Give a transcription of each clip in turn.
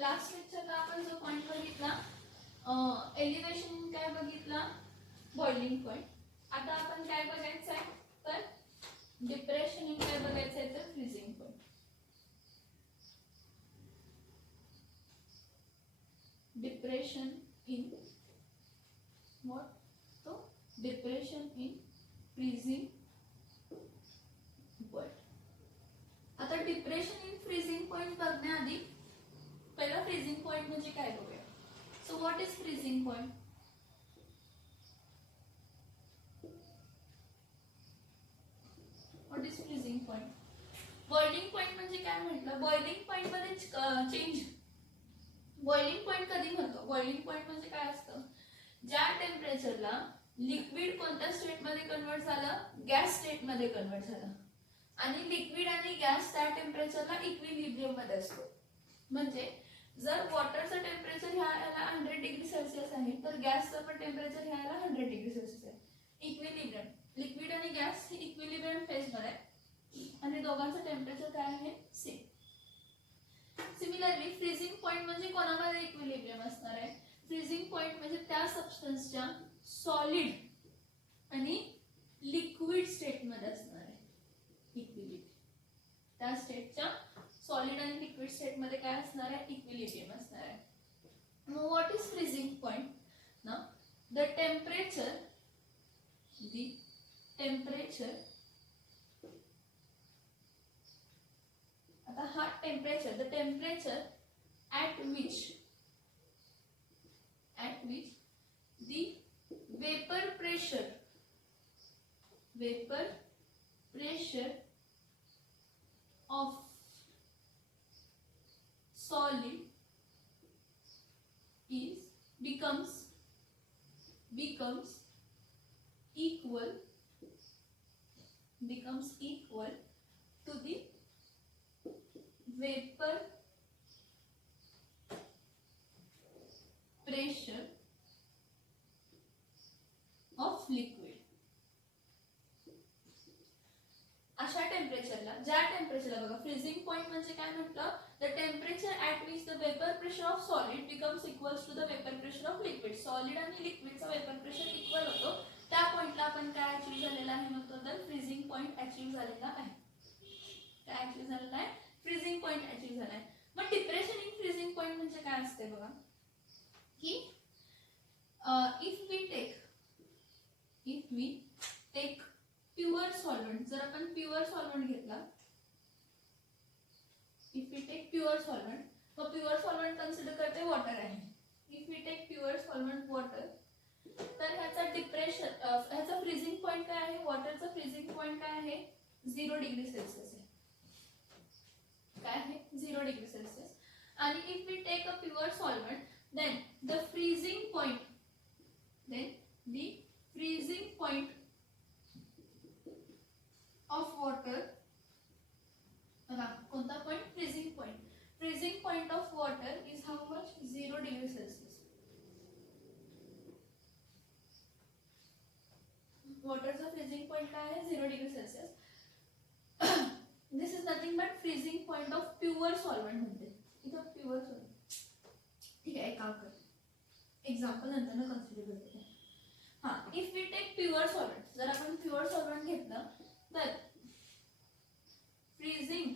Last लेक्चरला आपण जो point बघितला एलिव्हेशन काय बघितला, बॉइलिंग पॉइंट. आता आपण काय बघायचं आहे तर डिप्रेशन इन काय बघायचं आहे तर freezing point. Depression in what, तो डिप्रेशन इन फ्रीजिंग पॉइंट. आता डिप्रेशन इन फ्रीजिंग पॉइंट बघण्याआधी पहिला फ्रीजिंग पॉइंट म्हणजे काय बघूया. So what is freezing point. What is freezing point. Boiling point म्हणजे काय म्हटलं, बॉइलिंग पॉइंट मध्ये चेंज. बॉइलिंग पॉइंट कधी म्हणतो, बॉइलिंग पॉइंट म्हणजे काय असतं, ज्या टेम्परेचरला लिक्विड कोणत्या स्टेट मध्ये कन्वर्ट झालं, गॅस स्टेट मध्ये कन्वर्ट झालं, आणि लिक्विड आणि गॅस त्या टेम्परेचरला इक्विलिब्रियम मध्ये असतो. म्हणजे जर वॉटरचं टेम्परेचर ह्याला 100 डिग्री सेल्सिअस आहे तर गॅसचं पण टेम्परेचर ह्याला 100 डिग्री सेल्सिअस आहे. इक्विलिब्रियम, लिक्विड आणि गॅस हे इक्विलिब्रियम फेज मध्ये आहे आणि दोघांचं टेम्परेचर काय आहे, सेम. सिमिलरली फ्रीजिंग पॉइंट म्हणजे कोणामध्ये इक्विलिब्रियम असणार आहे, फ्रीजिंग पॉइंट म्हणजे त्या सबस्टन्सच्या सॉलिड आणि लिक्विड स्टेट मध्ये असणार आहे इक्विलिब्रियम. त्या स्टेटच्या सॉलिड आणि लिक्विड स्टेट मध्ये काय असणार आहे, इक्विलिब्रियम असणार आहे. मग व्हॉट इज फ्रीजिंग पॉइंट ना, द टेम्परेचर आता हा temperature, the temperature at which the vapor pressure of solid becomes equal to the vapor pressure of liquid. अशा टेम्परेचरला, ज्या टेम्परेचरला बघा फ्रीजिंग पॉइंट म्हणजे काय म्हटलं, the temperature at which the vapour pressure of solid becomes equals to the vapour pressure of liquid. Solid आणि लिक्विडचा vapour pressure equal होतो, त्या पॉइंटला आपण काय अचीव झालेला आहे म्हणतो तर फ्रीजिंग पॉइंट अचीव झालेला आहे. काय अचीव झालेला आहे, फ्रीजिंग पॉइंट अचीव झाला आहे. मग डिप्रेशन इन फ्रीजिंग पॉइंट म्हणजे काय असते बघा, की if we take pure solvent, जर आपण प्युअर सॉल्व्हेंट घेतला, if we take pure solvent, मग प्युअर सॉल्व्हेंट कन्सिडर करते वॉटर आहे. If we take pure solvent water, तर ह्याचा डिप्रेशन, ह्याचा फ्रीजिंग पॉइंट काय आहे, वॉटरचा फ्रीजिंग पॉइंट काय आहे, 0 डिग्री सेल्सिअस आहे. काय आहे, 0 डिग्री सेल्सिअस. आणि if we take a pure solvent, then the freezing point of water, कोणता point, freezing point. Freezing point of water is how much, 0 degree Celsius. वॉटरचा फ्रीजिंग पॉइंट काय आहे, 0 degree Celsius. This is nothing but freezing point of pure solvent म्हणते इथं, pure solvent. ठीक आहे, एक काम कर, एक्झाम्पल नंतर कन्सिडर करते. हा, if we take pure solvent, जर आपण प्युअर सॉल्व्हेंट घेतलं तर freezing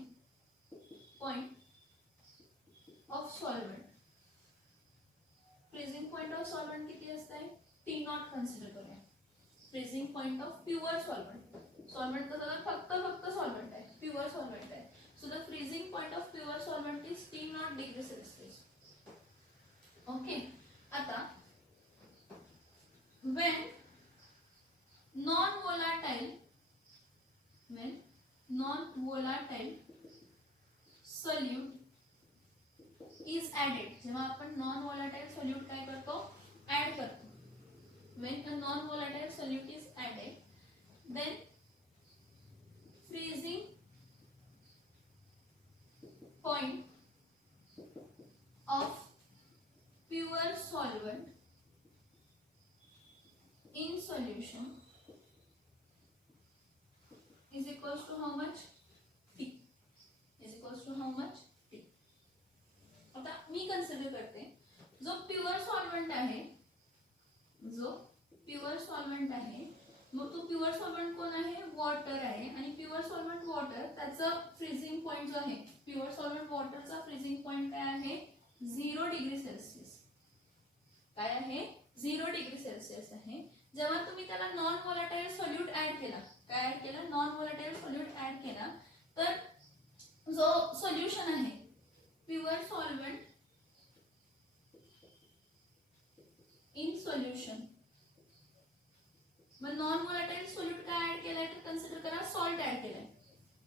point of solvent, freezing point of solvent किती असते, T0 कन्सिडर करूया. Freezing point of pure solvent, solvent कसं फक्त सॉल्व्हेंट आहे, प्युअर सॉल्व्हेंट आहे. So the freezing point of pure solvent is T0 degree Celsius. Okay. आता when non-volatile solute is added, जेव्हा आपण नॉन volatile solute काय करतो, ऍड करतो. when a non-volatile solute is added, then freezing point of pure solvent in solution is equals to how much, T, is equals to how much, T. आता मी consider करते जो pure solvent आहे, जो pure solvent आहे, मग तो pure solvent कोण आहे, वॉटर आहे. आणि प्युअर सॉल्व्हंट वॉटर त्याचा फ्रीजिंग पॉइंट जो आहे, प्युअर सॉल्व्हंट वॉटरचा फ्रीजिंग पॉइंट काय आहे, 0 डिग्री सेल्सिअस. काय आहे, 0 डिग्री सेल्सिअस आहे. जेव्हा तुम्ही त्याला नॉन व्होलाटाईल सोल्यूट ऍड केला, काय ऍड केला, नॉन व्होलाटाईल सोल्यूट ऍड केला, तर जो सोल्युशन आहे, प्युअर सॉल्व्हंट इन सोल्युशन, मग नॉन व्होलाटाईल सोल्यूट काय ऍड केलाय, तर कन्सिडर करा सॉल्ट ऍड केलाय.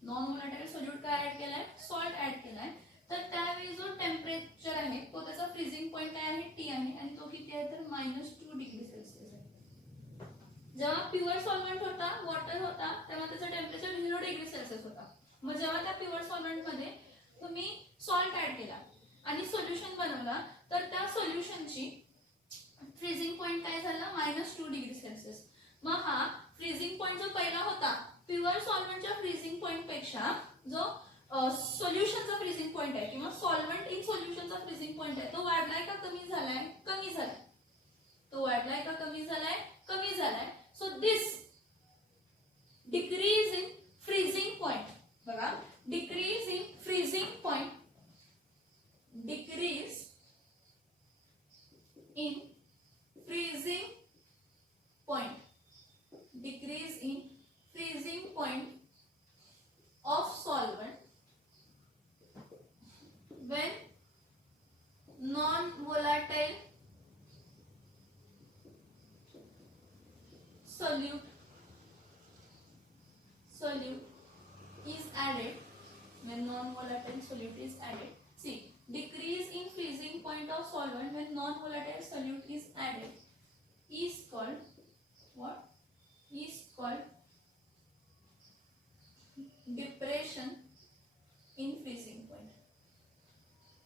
नॉन व्होलाटाईल सोल्यूट काय ऍड केलाय, सॉल्ट ऍड केलाय. तर त्यावेळी जो टेम्परेचर आहे तो त्याचा फ्रीजिंग पॉइंट काय आहे, टी आहे. आणि तो किती आहे, तर -2 डिग्री सेल्सिअस आहे. जेव्हा प्युअर सॉल्व्हंट होता, वॉटर होता, तेव्हा त्याचा टेम्परेचर 0 डिग्री सेल्सिअस होता. मग जेव्हा त्या प्युअर सॉल्व्हंट मध्ये तुम्ही सॉल्ट ऍड केला आणि सोल्युशन बनवला, तर त्या सोल्युशनची फ्रीजिंग पॉइंट काय झाला, -2 डिग्री सेल्सिअस. मग हा फ्रीजिंग पॉइंट जो पहिला होता, प्युअर सॉल्व्हंटच्या फ्रीजिंग पॉइंट पेक्षा जो सोल्युशनचा फ्रीजिंग पॉइंट आहे किंवा सॉल्व्हंट इन सोल्युशनचा फ्रीजिंग पॉइंट आहे, तो वाढलाय का कमी झालाय, कमी झालाय. तो वाढलाय का कमी झालाय, कमी झालाय. So this decrease in freezing point, बघा, डिक्रीज इन फ्रीजिंग पॉइंट, डिक्रीज इन freezing point, decrease in freezing point of solvent when non-volatile solute is added, when non-volatile solute is added. See, decrease in freezing point of solvent when non-volatile solute is added is called what? Is called depression in freezing point.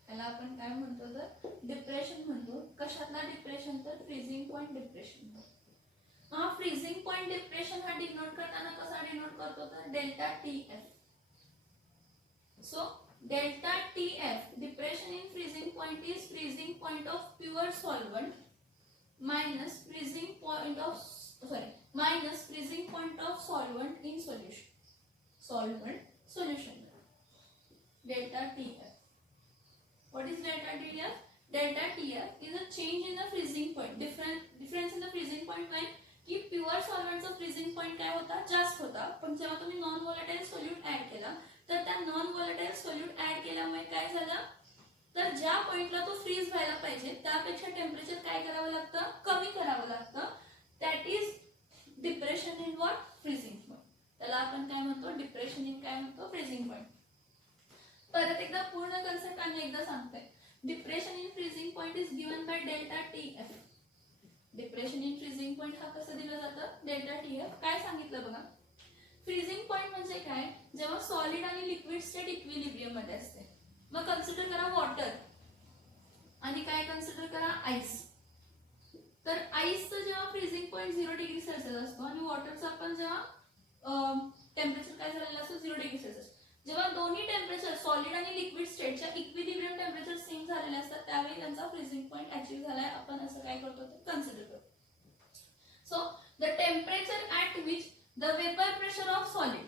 याला आपण काय म्हणतो, तर depression म्हणतो. कशातला depression, तर freezing point depression. हा freezing point depression हा denote करताना कसा डिनोट करतो, तर delta TF. So delta TF, depression in freezing point, is freezing point of pure solvent minus freezing point of solvent in solution. Solvent solution. Delta TF. What is delta TF? Delta TF is a change in the freezing point. Difference in the freezing point when की pure सॉल्व्हंटचा freezing point काय होता, जास्त होता. पण जेव्हा तुम्ही non volatile solute add केला, तर त्या नॉन व्होलाटाईल सोल्यूट ऍड केल्यामुळे काय झालं, तर ज्या पॉइंटला तो फ्रीज व्हायला पाहिजे त्यापेक्षा टेम्परेचर काय करावं लागतं, कमी करावं लागतं. That is depression in what, freezing point. त्याला आपण काय म्हणतो, डिप्रेशन इन काय म्हणतो, फ्रीजिंग पॉइंट. परत एकदा पूर्ण कन्सेप्ट आणि एकदा सांगते. Depression in freezing point is given by delta TF. Depression in freezing point हा कसं दिलं जातं, डेल्टा टीएफ. काय सांगितलं बघा, फ्रीजिंग पॉइंट म्हणजे काय, जेव्हा सॉलिड आणि लिक्विड स्टेट इक्विलिब्रियम मध्ये असते. मग कन्सिडर करा वॉटर आणि काय कन्सिडर करा, आईस. तर आईसचं जेव्हा फ्रीजिंग पॉइंट 0 डिग्री सेल्सिअस असतो आणि वॉटरचा पण जेव्हा टेम्परेचर काय झालेलं असतं, 0 डिग्री सेल्सिअस. जेव्हा दोन्ही टेम्परेचर सॉलिड आणि लिक्विड स्टेटच्या इक्विलिब्रियम टेम्परेचर सेम झालेले असतात, त्यावेळी त्यांचा फ्रीजिंग पॉइंट अचीव्ह झालाय. आपण असं काय करतो, ते कन्सिडर करतो. So the temperature at which the vapour pressure of solid,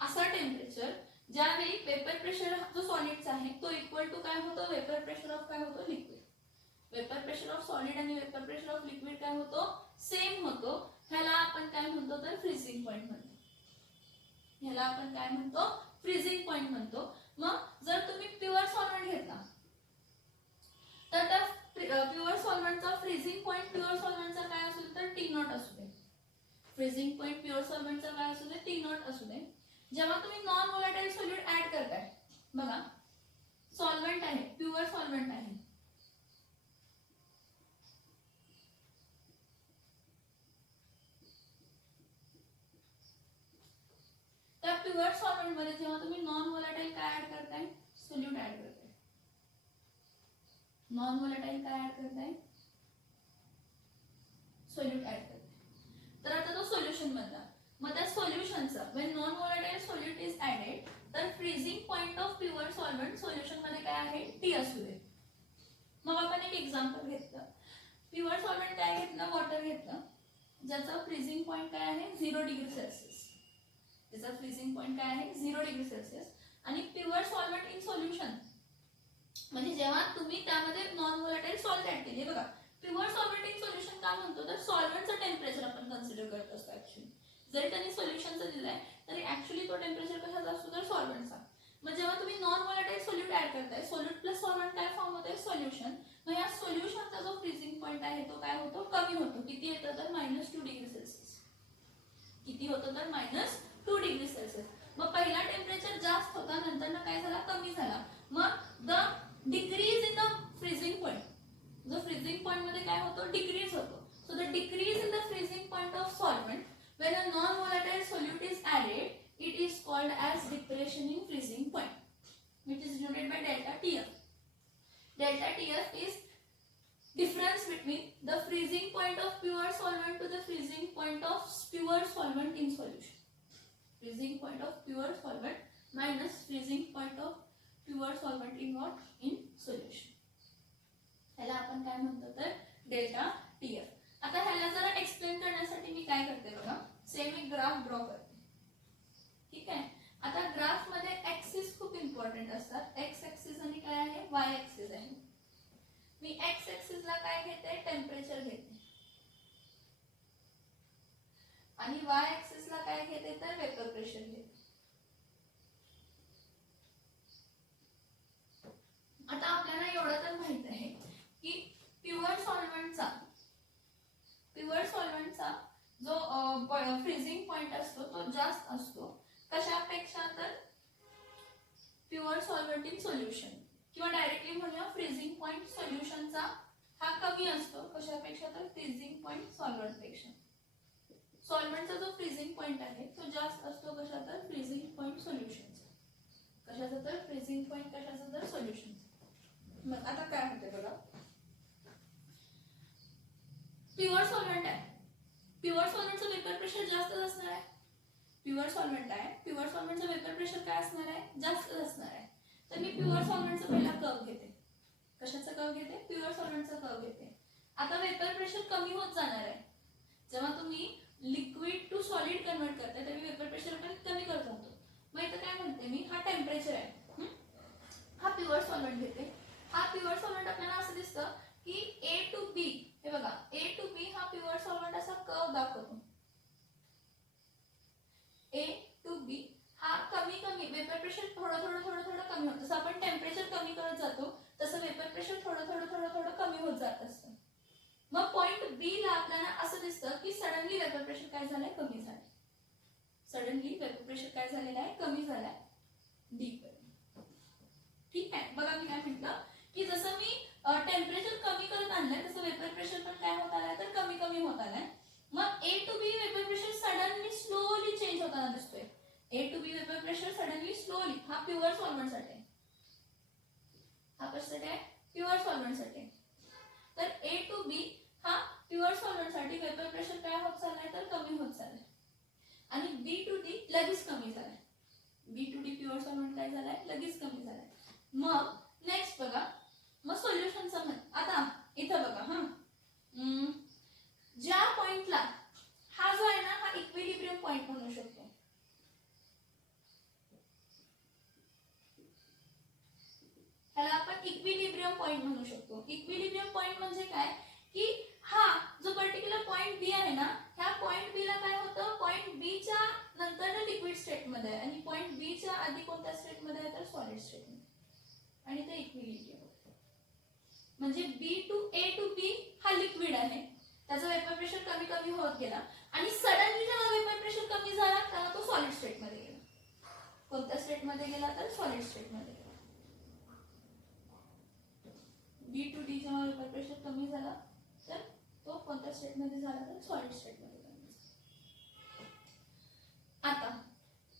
असा टेम्परेचर ज्यावेळी वेपर प्रेशर जो सॉलिडचा आहे तो इक्वल टू काय होतो, वेपर प्रेशर ऑफ काय होतो, liquid. Vapour pressure of solid आणि वेपर प्रेशर ऑफ लिक्विड काय होतो, सेम होतो. ह्याला आपण काय म्हणतो, तर फ्रीजिंग पॉइंट म्हणतो. ह्याला आपण काय म्हणतो, फ्रीजिंग पॉइंट म्हणतो. मग जर तुम्ही प्युअर सॉल्व्हंट घेतला, तर त्या प्युअर सॉल्व्हंटचा फ्रीजिंग पॉइंट प्युअर सॉल्व्हंटचा काय असेल, तर टी नॉट असू दे. फ्रीजिंग पॉइंट प्युअर सॉल्व्हंटचा काय असू दे, टी नॉट असू दे. जेव्हा तुम्ही नॉन व्होलाटाईल सोल्यूट ऍड करताय, बघा सॉल्व्हंट आहे, प्युअर सॉल्व्हंट आहे, त्या प्युअर सॉल्व्हंट मध्ये जेव्हा तुम्ही नॉन व्होलाटाईल काय ऍड करताय, सोल्यूट ऍड करताय. नॉन व्होलाटाईल काय ऍड करताय, सोल्यूट ऍड करताय. तर आता तो सोल्युशन बनला. मग त्या सोल्युशनचा when non volatile solute is added, तर freezing point of pure solvent solution मध्ये काय काय आहे टी असू दे. मग आपण एक एक्झाम्पल घेतलं. प्युअर सॉल्व्हेंट काय घेतलं, वॉटर घेतलं, ज्याचा फ्रीजिंग पॉईंट काय आहे 0 डिग्री सेल्सिअस. त्याचा फ्रीजिंग पॉईंट काय आहे 0 डिग्री सेल्सिअस. आणि प्युअर सॉल्व्हेंट इन सोल्युशन म्हणजे जेव्हा तुम्ही त्यामध्ये नॉन व्होलाटाईल सॉल्ट ऍड केले. बघा प्युअर सॉल्व्हेंट इन सोल्युशन का म्हणतो तर सॉल्व्हेंटचं टेम्परेचर आपण कन्सिडर करत असतो. ऍक्च्युली जरी त्यांनी सोल्युशनचं दिलंय तरी ऍक्च्युली तो टेम्परेचर कशाचा असतो तर सॉल्व्हेंटचा. मग जेव्हा तुम्ही नॉन व्होलाटाईल सोल्यूट ऍड करताय, सोल्यूट प्लस सॉल्व्हेंट काय फॉर्म होते सोल्युशन. मग या सोल्युशनचा जो फ्रीजिंग पॉईंट आहे तो काय होतो कमी होतो. किती येतं तर -2 डिग्री सेल्सिअस. किती होतं तर -2 डिग्री सेल्सिअस. मग पहिला टेम्परेचर जास्त होता, नंतर काय झाला कमी झाला. मग the decrease in the freezing point, जो फ्रीजिंग पॉईंट मध्ये काय होतो डिक्रीज होतो. So the decrease in the freezing point of solvent when a non-volatile solute is added, it is called as depression in freezing point, which is denoted by delta TF. Delta TF is difference between the freezing point of pure solvent to the freezing point of pure solvent in solution. Freezing point of pure solvent minus freezing point of pure solvent in what? In solution. ह्याला आपण काय म्हणतो तर delta TF. आता ह्याला जरा explain करण्यासाठी मी काय करते बघा, सेम एक ग्राफ ड्रॉ करते. ठीक आहे. आता ग्राफ मध्ये ऍक्सिस खूप इम्पॉर्टंट असतात. एक्स ऍक्सिस आणि काय आहे वाय ऍक्सिस आहे. मी एक्स ऍक्सिस ला काय घेते टेम्परेचर घेते आणि वाय ऍक्सिस ला काय घेते तर वेपर प्रेशर घेते. आता आपल्याला एवढं तर माहित आहे की प्युअर सॉल्व्हेंटचा जो फ्रीजिंग पॉइंट असतो तो जास्त असतो कशापेक्षा तर प्युअर सॉल्व्हेंट इन सोल्युशन, किंवा डायरेक्टली म्हणूया फ्रीजिंग पॉइंट सोल्युशनचा हा कमी असतो कशापेक्षा तर फ्रीजिंग पॉइंट सॉल्व्हेंट पेक्षा. सॉल्व्हेंटचा जो फ्रीजिंग पॉइंट आहे तो जास्त असतो कशा तर फ्रीजिंग पॉइंट सोल्युशनचा. कशाचा तर फ्रीजिंग पॉइंट कशाचा तर सोल्युशनचा. मग आता काय होते बघा, प्युअर सॉल्व्हेंट आहे, प्युअर सॉल्व्हेंटचं वेपर प्रेशर जास्त असणार आहे. प्युअर सॉल्व्हेंट आहे, प्युअर सॉल्व्हेंटचं वेपर प्रेशर काय असणार आहे जास्त असणार आहे. तर मी प्युअर सॉल्व्हेंटचा पहिला कर्व घेते. कशाचा कर्व घेते प्युअर सॉल्व्हेंटचा कर्व घेते. आता वेपर प्रेशर कमी होत जाणार आहे. जेव्हा तुम्ही लिक्विड टू सॉलिड कन्वर्ट करताय तेव्हा वेपर प्रेशर पण कमी करत जातो. मग इथं काय म्हणते मी हा टेम्परेचर आहे. हा प्युअर सॉल्व्हेंट घेते. हा प्युअर सॉल्व्हेंट आपल्याला असं दिसतं की A टू B, हे बघा A टू B हा प्युअर सॉल्व्हेंट असा कर्व दाखवतो. A टू B हा कमी कमी वेपर प्रेशर थोडं थोडं थोडं थोडं कमी होतं. जसं आपण टेम्परेचर कमी करत जातो तसं वेपर प्रेशर थोडं थोडं थोडं थोडं कमी होत जात असतं. मग पॉइंट B ला आपल्याला असं दिसतं की सडनली वेपर प्रेशर काय झालंय कमी झालंय. सडनली वेपर प्रेशर काय झालेलं आहे कमी झालाय D पर्यंत. ठीक आहे. बघा मी काय म्हटलं की जसं मी टेम्परेचर कमी करत आणलंय तसं वेपर प्रेशर पण काय होत आलाय तर कमी कमी होत आलाय. मग A to B vapour pressure suddenly slowly change होताना दिसतोय. A to B vapour pressure suddenly slowly, हा प्युअर सॉल्व्हेंट साठी आहे. हा कशासाठी आहे प्युअर सॉल्व्हेंट साठी. तर A टू B हा प्युअर सॉल्व्हेंट साठी वेपर प्रेशर काय होत चाललाय तर कमी होत चाललाय. आणि B टू D लगेच कमी झालाय. B to D pure solvent काय झालाय लगेच कमी झालाय. मग नेक्स्ट बघा, मग सोल्युशनचं म्हण. आता इथं बघा ज्या पॉइंटला हा जो आहे ना हा इक्विलिब्रियम पॉइंट म्हणू शकतो. ह्याला आपण इक्विलिब्रियम पॉइंट म्हणू शकतो. इक्विलिब्रियम पॉइंट म्हणजे काय की हा जो पर्टिक्युलर पॉइंट बी आहे ना ह्या पॉइंट बी ला काय होतं पॉइंट बी च्या नंतर लिक्विड स्टेट मध्ये आहे आणि पॉइंट बी च्या आधी कोणत्या स्टेट मध्ये आहे तर सॉलिड स्टेट मध्ये, आणि ते इक्विलिब्रियम. म्हणजे B to A to B हा लिक्विड आहे, त्याचा वेपर प्रेशर कमी कमी होत गेला आणि सडनली जेव्हा वेपर प्रेशर कमी झाला तेव्हा तो सॉलिड स्टेट मध्ये गेला. कोणत्या स्टेट मध्ये गेला तर सॉलिड स्टेट मध्ये गेला. B टू D जेव्हा वेपर प्रेशर कमी झाला तर तो कोणत्या स्टेट मध्ये झाला तर सॉलिड स्टेट मध्ये गेला. आता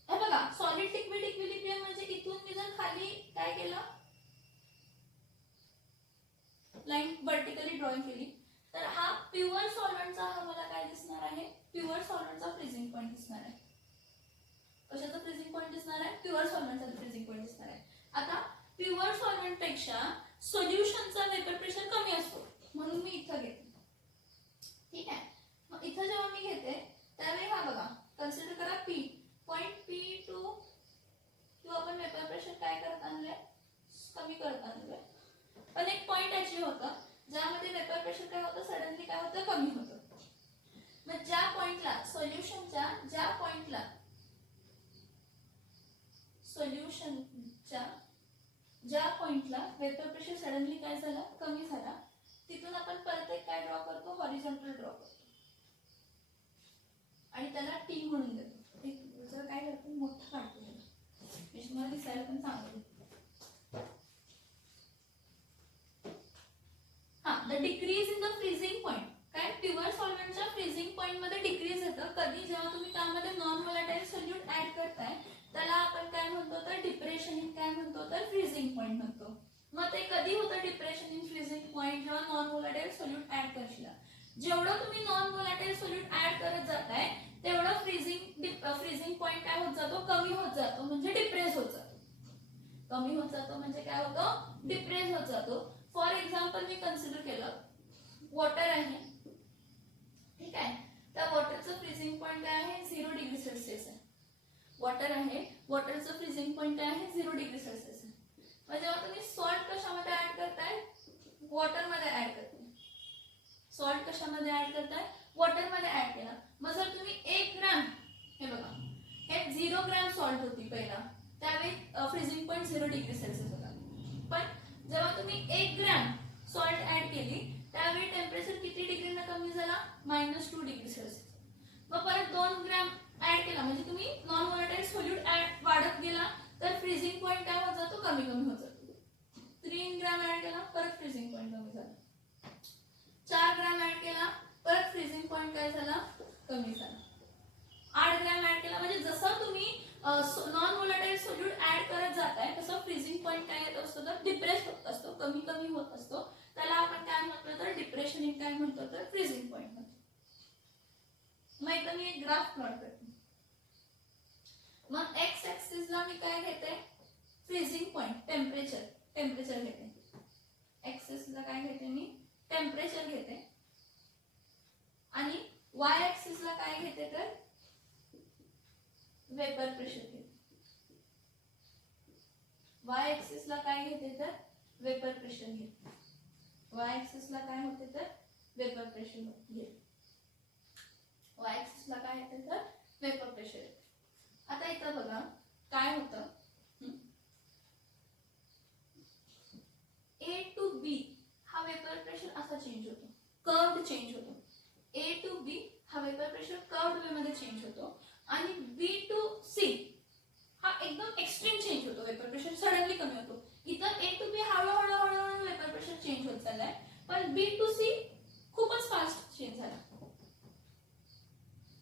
हे बघा सॉलिड लिक्विड इक्विलिब्रियम म्हणजे इथून मी जर खाली काय केलं लाईन वर्टिकली ड्रॉइंग केली तर हा प्युअर सॉल्व्हेंटचा हा मला काय दिसणार आहे प्युअर सॉल्व्हेंटचा फ्रीजिंग पॉइंट दिसणार आहे. कशाचा फ्रीजिंग पॉइंट दिसणार आहे प्युअर सॉल्व्हेंटचा फ्रीजिंग पॉइंट दिसणार आहे. आता प्युअर सॉल्व्हेंट पेक्षा सोल्युशनचा वेपर प्रेशर कमी असतो, म्हणून मी इथं घेते. ठीक आहे. मग इथं जेव्हा मी घेते त्यावेळी हा बघा कन्सिडर करा पी, पॉइंट P2 किंवा आपण वेपर प्रेशर काय करत आणलंय, कमी करत आणलंय. पण एक पॉइंट अचीव होतं ज्यामध्ये वेपर प्रेशर काय होतं, सडनली काय होतं, कमी होतं. मग ज्या पॉइंटला सोल्युशनच्या ज्या पॉइंटला वेपर प्रेशर सडनली काय झाला, कमी झाला, तिथून आपण परत एक काय ड्रॉ करतो, हॉरिझॉन्टल ड्रॉ करतो आणि त्याला टी म्हणून देतो. जर काय करतो, मोठं काढतो मी तुम्हाला दिसायला पण सांगतो. हा, the decrease in the freezing point. काय प्युअर सॉल्व्हेंटच्या फ्रीजिंग पॉइंट मध्ये डिक्रीज येतं कधी, जेव्हा तुम्ही त्यामध्ये नॉन व्होलाटाईल सोल्यूट ऍड करताय त्याला आपण काय म्हणतो तर डिप्रेशन इन काय म्हणतो तर फ्रीजिंग पॉइंट म्हणतो. मग ते कधी होतं डिप्रेशन इन फ्रीजिंग पॉइंट, जेव्हा नॉन व्होलाटाईल सोल्यूट ऍड करशील. जेवढं तुम्ही नॉन व्होलाटाईल सोल्यूट ऍड करत जाताय तेवढं फ्रीजिंग पॉइंट काय होत जातो, कमी होत जातो, म्हणजे डिप्रेस होत जातो. कमी होत जातो म्हणजे काय होतं, डिप्रेस होत जातो. फॉर एक्झाम्पल मी कन्सिडर केलं वॉटर आहे, ठीक आहे, त्या वॉटरचं फ्रीजिंग पॉइंट काय आहे, 0 डिग्री सेल्सिअस आहे. वॉटर आहे, वॉटरचं फ्रीजिंग पॉइंट काय आहे, 0 डिग्री सेल्सिअस आहे. मग जेव्हा तुम्ही सॉल्ट कशामध्ये ऍड करताय, वॉटरमध्ये ऍड करताय. सॉल्ट कशामध्ये ऍड करताय, वॉटरमध्ये ऍड केला. मग जर तुम्ही 1 ग्रॅम, हे बघा हे 0 ग्रॅम सॉल्ट होती पहिला, त्यावेळी फ्रीजिंग पॉइंट 0 डिग्री सेल्सिअस होता. पण जेव्हा तुम्ही 1 ग्रॅम सॉल्ट ऍड केली त्यावेळी टेम्परेचर किती डिग्रीने कमी झाला, -2 डिग्री सेल्सिअस. मग परत 2 ग्रॅम ऍड केला म्हणजे तुम्ही नॉन व्होलाटाईल सोल्यूट ऍड वाढत गेला तर फ्रीजिंग पॉइंट काय होत जातो, कमी होत जातो. 3 ग्रॅम ऍड केला परत फ्रीजिंग पॉइंट कमी झाला. 4 ग्रॅम ऍड केला परत फ्रीजिंग पॉइंट काय झाला, कमी झाला. 8 ग्रॅम ऍड केला म्हणजे जसं तुम्ही नॉन व्होलाटाईल सोल्यूट ऍड करत जाताय तसं फ्रीजिंग पॉइंट काय येत असतो तर डिप्रेस होत असतो, कमी होत असतो. त्याला आपण काय म्हणतो तर डिप्रेशन इन काय म्हणतो तर फ्रीजिंग पॉइंट म्हणतो. मग इथं मी एक ग्राफ प्लॉट करते. मग एक्स ऍक्सिस ला मी काय घेते, फ्रीजिंग पॉइंट टेम्परेचर घेते. ऍक्सिस ला काय घेते मी, टेम्परेचर घेते. आणि वाय ऍक्सिस ला काय घेते तर वेपर प्रेशर घेते. वाय ऍक्सिस ला काय घेते तर वेपर प्रेशर घेते. वाय ऍक्सिस ला काय होते तर वेपर प्रेशर घेते. वाय ऍक्सिस ला काय येते तर वेपर प्रेशर येते. आता इथं बघा काय होतं, A to B हा वेपर प्रेशर असा चेंज होतो, कर्व्ड चेंज होतो. A to B हा वेपर प्रेशर कर्व्ड वे मध्ये चेंज होतो आणि B to C हा एकदम एक्स्ट्रीम चेंज होतो, वेपर प्रेशर सडनली कमी होतो. इथं A to B हळूहळू वेपर प्रेशर चेंज होत चाललाय, पण B to C खूपच फास्ट चेंज झाला.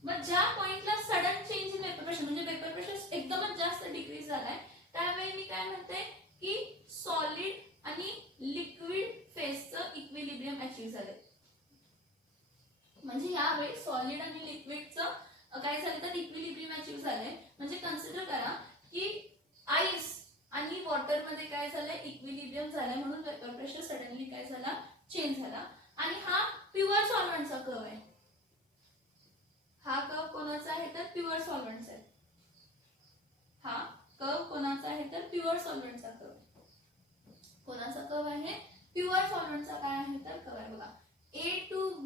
मग ज्या पॉइंटला sudden change in vapour pressure म्हणजे वेपर प्रेशर एकदमच जास्त डिक्रीज झालाय त्यावेळी मी काय म्हणते की सॉलिड आणि लिक्विड फेजचं इक्विलिब्रियम अचीव झालंय. म्हणजे यावेळी सॉलिड आणि लिक्विडचं काय झालं तर इक्विलिब्रियम अचीव झालंय. म्हणजे कन्सिडर करा की आईस आणि वॉटर मध्ये काय झालंय, इक्विलिब्रियम झालंय, म्हणून वेपर प्रेशर सडनली काय झाला, चेंज झाला. आणि हा प्युअर सॉल्व्हेंटचा कर्व आहे. हा कर्व कोणाचा आहे तर प्युअर सॉल्व्हेंटचा आहे. हा कर्व कोणाचा आहे तर प्युअर सॉल्व्हेंटचा कर्व. कोणाचा कर्व आहे, प्युअर सॉल्व्हेंटचा काय आहे तर कर्व आहे बघा. A to B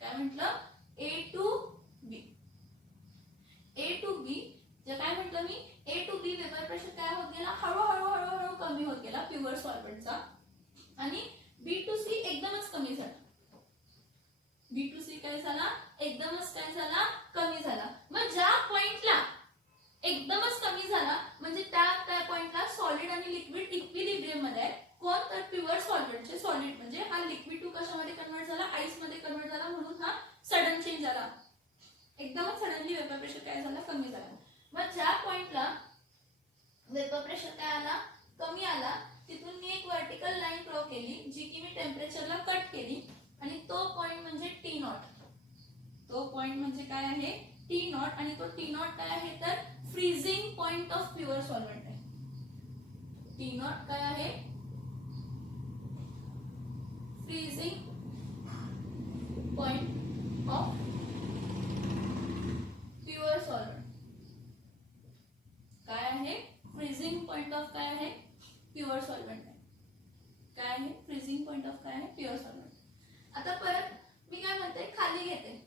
काय म्हटलं, A to B. A to B जे काय म्हटलं मी, A to B vapour pressure काय होत गेला, हळूहळू कमी होत गेला प्युअर सॉल्व्हेंटचा. आणि B to C एकदमच कमी झाला. B to C काय झाला, एकदमच काय झाला, कमी झाला. मग ज्या पॉइंटला एकदमच कमी झाला म्हणजे त्या पॉइंटला सॉलिड आणि लिक्विड इक्विलिब्रियम मध्ये आहे. कोण तर प्युअर सॉल्व्हेंटचे, सॉलिड म्हणजे हा लिक्विड टू कशामध्ये कन्वर्ट झाला, आईस मध्ये कन्वर्ट झाला, म्हणून हा सडन चेंज झाला. एकदमच सडनली वेपर प्रेशर काय झाला, कमी झाला. मग ज्या पॉइंटला वेपर प्रेशर काय आला, कमी आला, तिथून मी एक वर्टिकल लाईन ड्रॉ केली जी की मी टेम्परेचरला कट केली आणि तो पॉइंट म्हणजे टी नॉट. तो पॉइंट म्हणजे काय आहे, टी नॉट. आणि तो टी नॉट काय आहे तर freezing point of pure solvent आहे. टी नॉट काय आहे, freezing point of pure solvent. काय आहे, फ्रीजिंग पॉइंट ऑफ काय आहे, प्युअर सॉल्व्हेंट आहे. काय आहे, फ्रीजिंग पॉइंट ऑफ काय आहे, प्युअर सॉल्व्हेंट. आता परत मी काय म्हणते, खाली घेते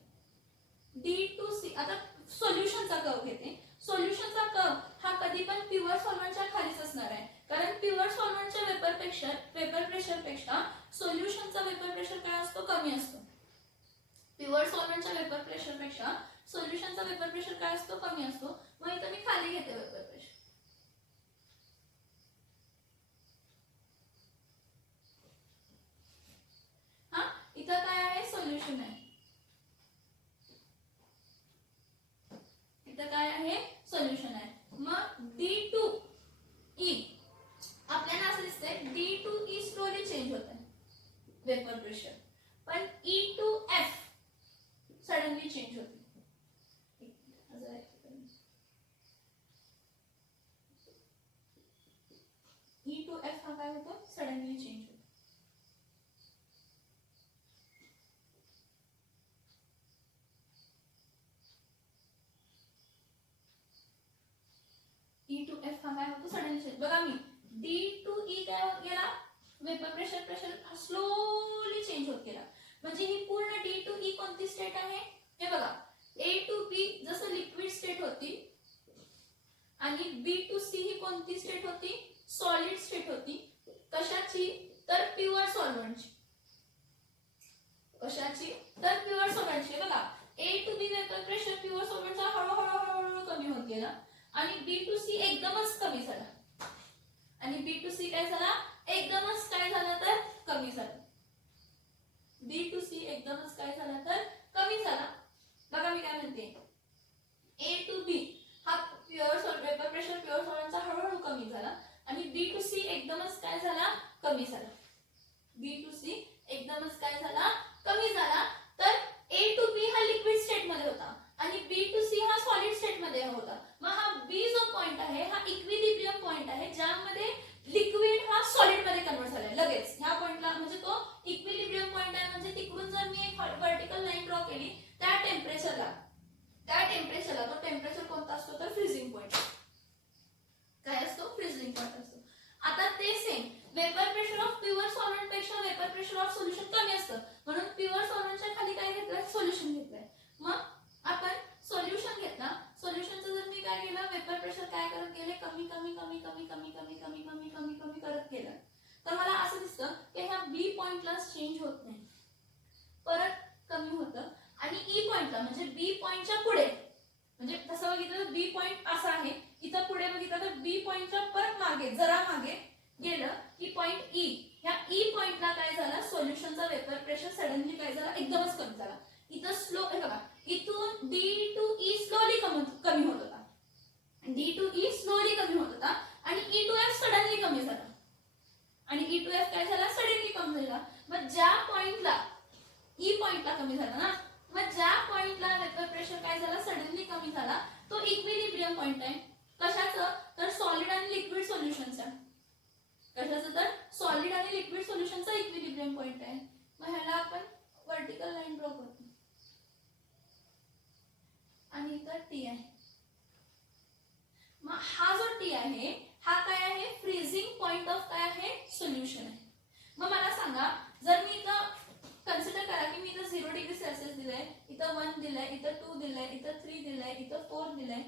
डी टू सी. आता सोल्युशनचा कर्व घेते. सोल्युशनचा कर्व हा कधी पण प्युअर सॉल्व्हेंटच्या खालीच असणार आहे, कारण प्युअर सॉल्व्हेंटच्या वेपर प्रेशर पेक्षा सोल्युशनचा वेपर प्रेशर काय असतो, कमी असतो. प्युअर सॉल्व्हेंटच्या वेपर प्रेशर पेक्षा सोल्युशनचा वेपर प्रेशर काय असतो, कमी असतो. मग इथं मी खाली घेते वेपर प्रेशर. हा इथं काय आहे, सोल्युशन आहे. इथं काय आहे, सोल्युशन आहे. मग डी टू ई आपल्याला असं दिसतंय, D to E slowly change होत आहे वेपर प्रेशर, पण E to F suddenly change होते. ई टू एफ हा काय होतो, सडनली चेंज होतो. ई टू एफ हा काय होतो, सडनली चेंज. बघा मी डी टू ई काय होत गेला, वेपर प्रेशर स्लोली चेंज होत गेला. म्हणजे ही पूर्ण डी टू ई कोणती स्टेट आहे, हे बघा. ए टू बी जसं लिक्विड स्टेट होती आणि बी टू सी ही कोणती स्टेट होती, सॉलिड स्टेट होती. कशाची, तर प्युअर सॉल्व्हेंटची. कशाची, तर प्युअर सॉल्व्हेंटची. बघा A to B vapour pressure pure सॉल्व्हेंटचा हळूहळू कमी होत गेला आणि बी टू सी एकदमच कमी झाला. आणि बी टू सी काय झाला, एकदमच काय झाला तर कमी झाला. बी टू सी एकदमच काय झाला तर कमी झाला. बघा मी काय म्हणते, ए टू बी हा प्युअर वेपर प्रेशर प्युअर सॉल्व्हेंटचा हळूहळू कमी झाला आणि बी टू सी एकदमच काय झाला, कमी झाला. बी टू सी एकदमच काय झाला, कमी झाला. तर ए टू बी हा लिक्विड स्टेट मध्ये होता आणि बी टू सी हा सॉलिड स्टेट मध्ये होता. मग हा बी जो पॉइंट आहे हा इक्विलिब्रियम पॉइंट आहे, ज्यामध्ये लिक्विड हा सॉलिड मध्ये कन्वर्ट झालाय लगेच. ह्या पॉइंटला म्हणजे तो इक्विलिब्रियम पॉइंट आहे. म्हणजे तिकडून जर मी एक व्हर्टिकल लाईन ड्रॉ केली, त्या टेम्परेचरला तो टेम्परेचर कोणता असतो, तर फ्रीजिंग पॉइंट. काय असतो, फ्रीजिंग पॉइंट असतो. आता ते same vapour pressure of pure solvent पेक्षा वेपर प्रेशर ऑफ सोल्युशन कमी असतं, म्हणून प्युअर सॉल्व्हेंटच्या खाली काय घेतलंय, सोल्युशन घेतलंय. मग आपण सोल्युशन घेतला. सोल्युशनचं जर मी काय केलं, वेपर प्रेशर काय करत गेले, कमी कमी कमी कमी कमी कमी कमी कमी कमी कमी करत गेलं, तर मला असं दिसतं की ह्या बी पॉइंटला चेंज होत नाही, परत कमी होतं. आणि ई पॉइंटला म्हणजे बी पॉइंटच्या पुढे, म्हणजे तसं बघितलं तर बी पॉइंट असा आहे, इथं पुढे बघितलं तर बी पॉइंटच्या परत मागे जरा मागे गेलं की पॉइंट ई. ह्या ई पॉइंटला काय झालं, सोल्युशनचा वेपर प्रेशर सडनली काय झाला, एकदमच कमी झाला. इथं स्लो हे बघा, इथून डी टू ई स्लोली कमी होत होता, डी टू ई स्लोली कमी होत होता आणि ई टू एफ सडनली कमी झाला. आणि ई टू एफ काय झाला, सडनली कमी झाला. मग ज्या पॉइंटला ई पॉइंटला कमी झाला ना, मग ज्या पॉइंटला वेपर प्रेशर काय झाला, सडनली कमी झाला, तो इक्विलिब्रियम पॉइंट आहे. कशाचं, तर सॉलिड आणि लिक्विड सोल्युशनचा. कशाचं, तर सॉलिड आणि लिक्विड सोल्युशनचा इक्विलिब्रियम पॉइंट आहे. मग ह्याला आपण व्हर्टिकल लाईन ड्रॉ करतो आणि इथं टी आहे. मग हा जो टी आहे हा काय आहे, फ्रीजिंग पॉइंट ऑफ काय आहे, सोल्युशन आहे. मग मला सांगा, जर मी इथं कन्सिडर करा की मी इथं 0 डिग्री सेल्सिअस दिलंय, इथं 1 दिलंय, इथं 2 दिलंय, इथं 3 दिलंय, इथं 4 दिलंय,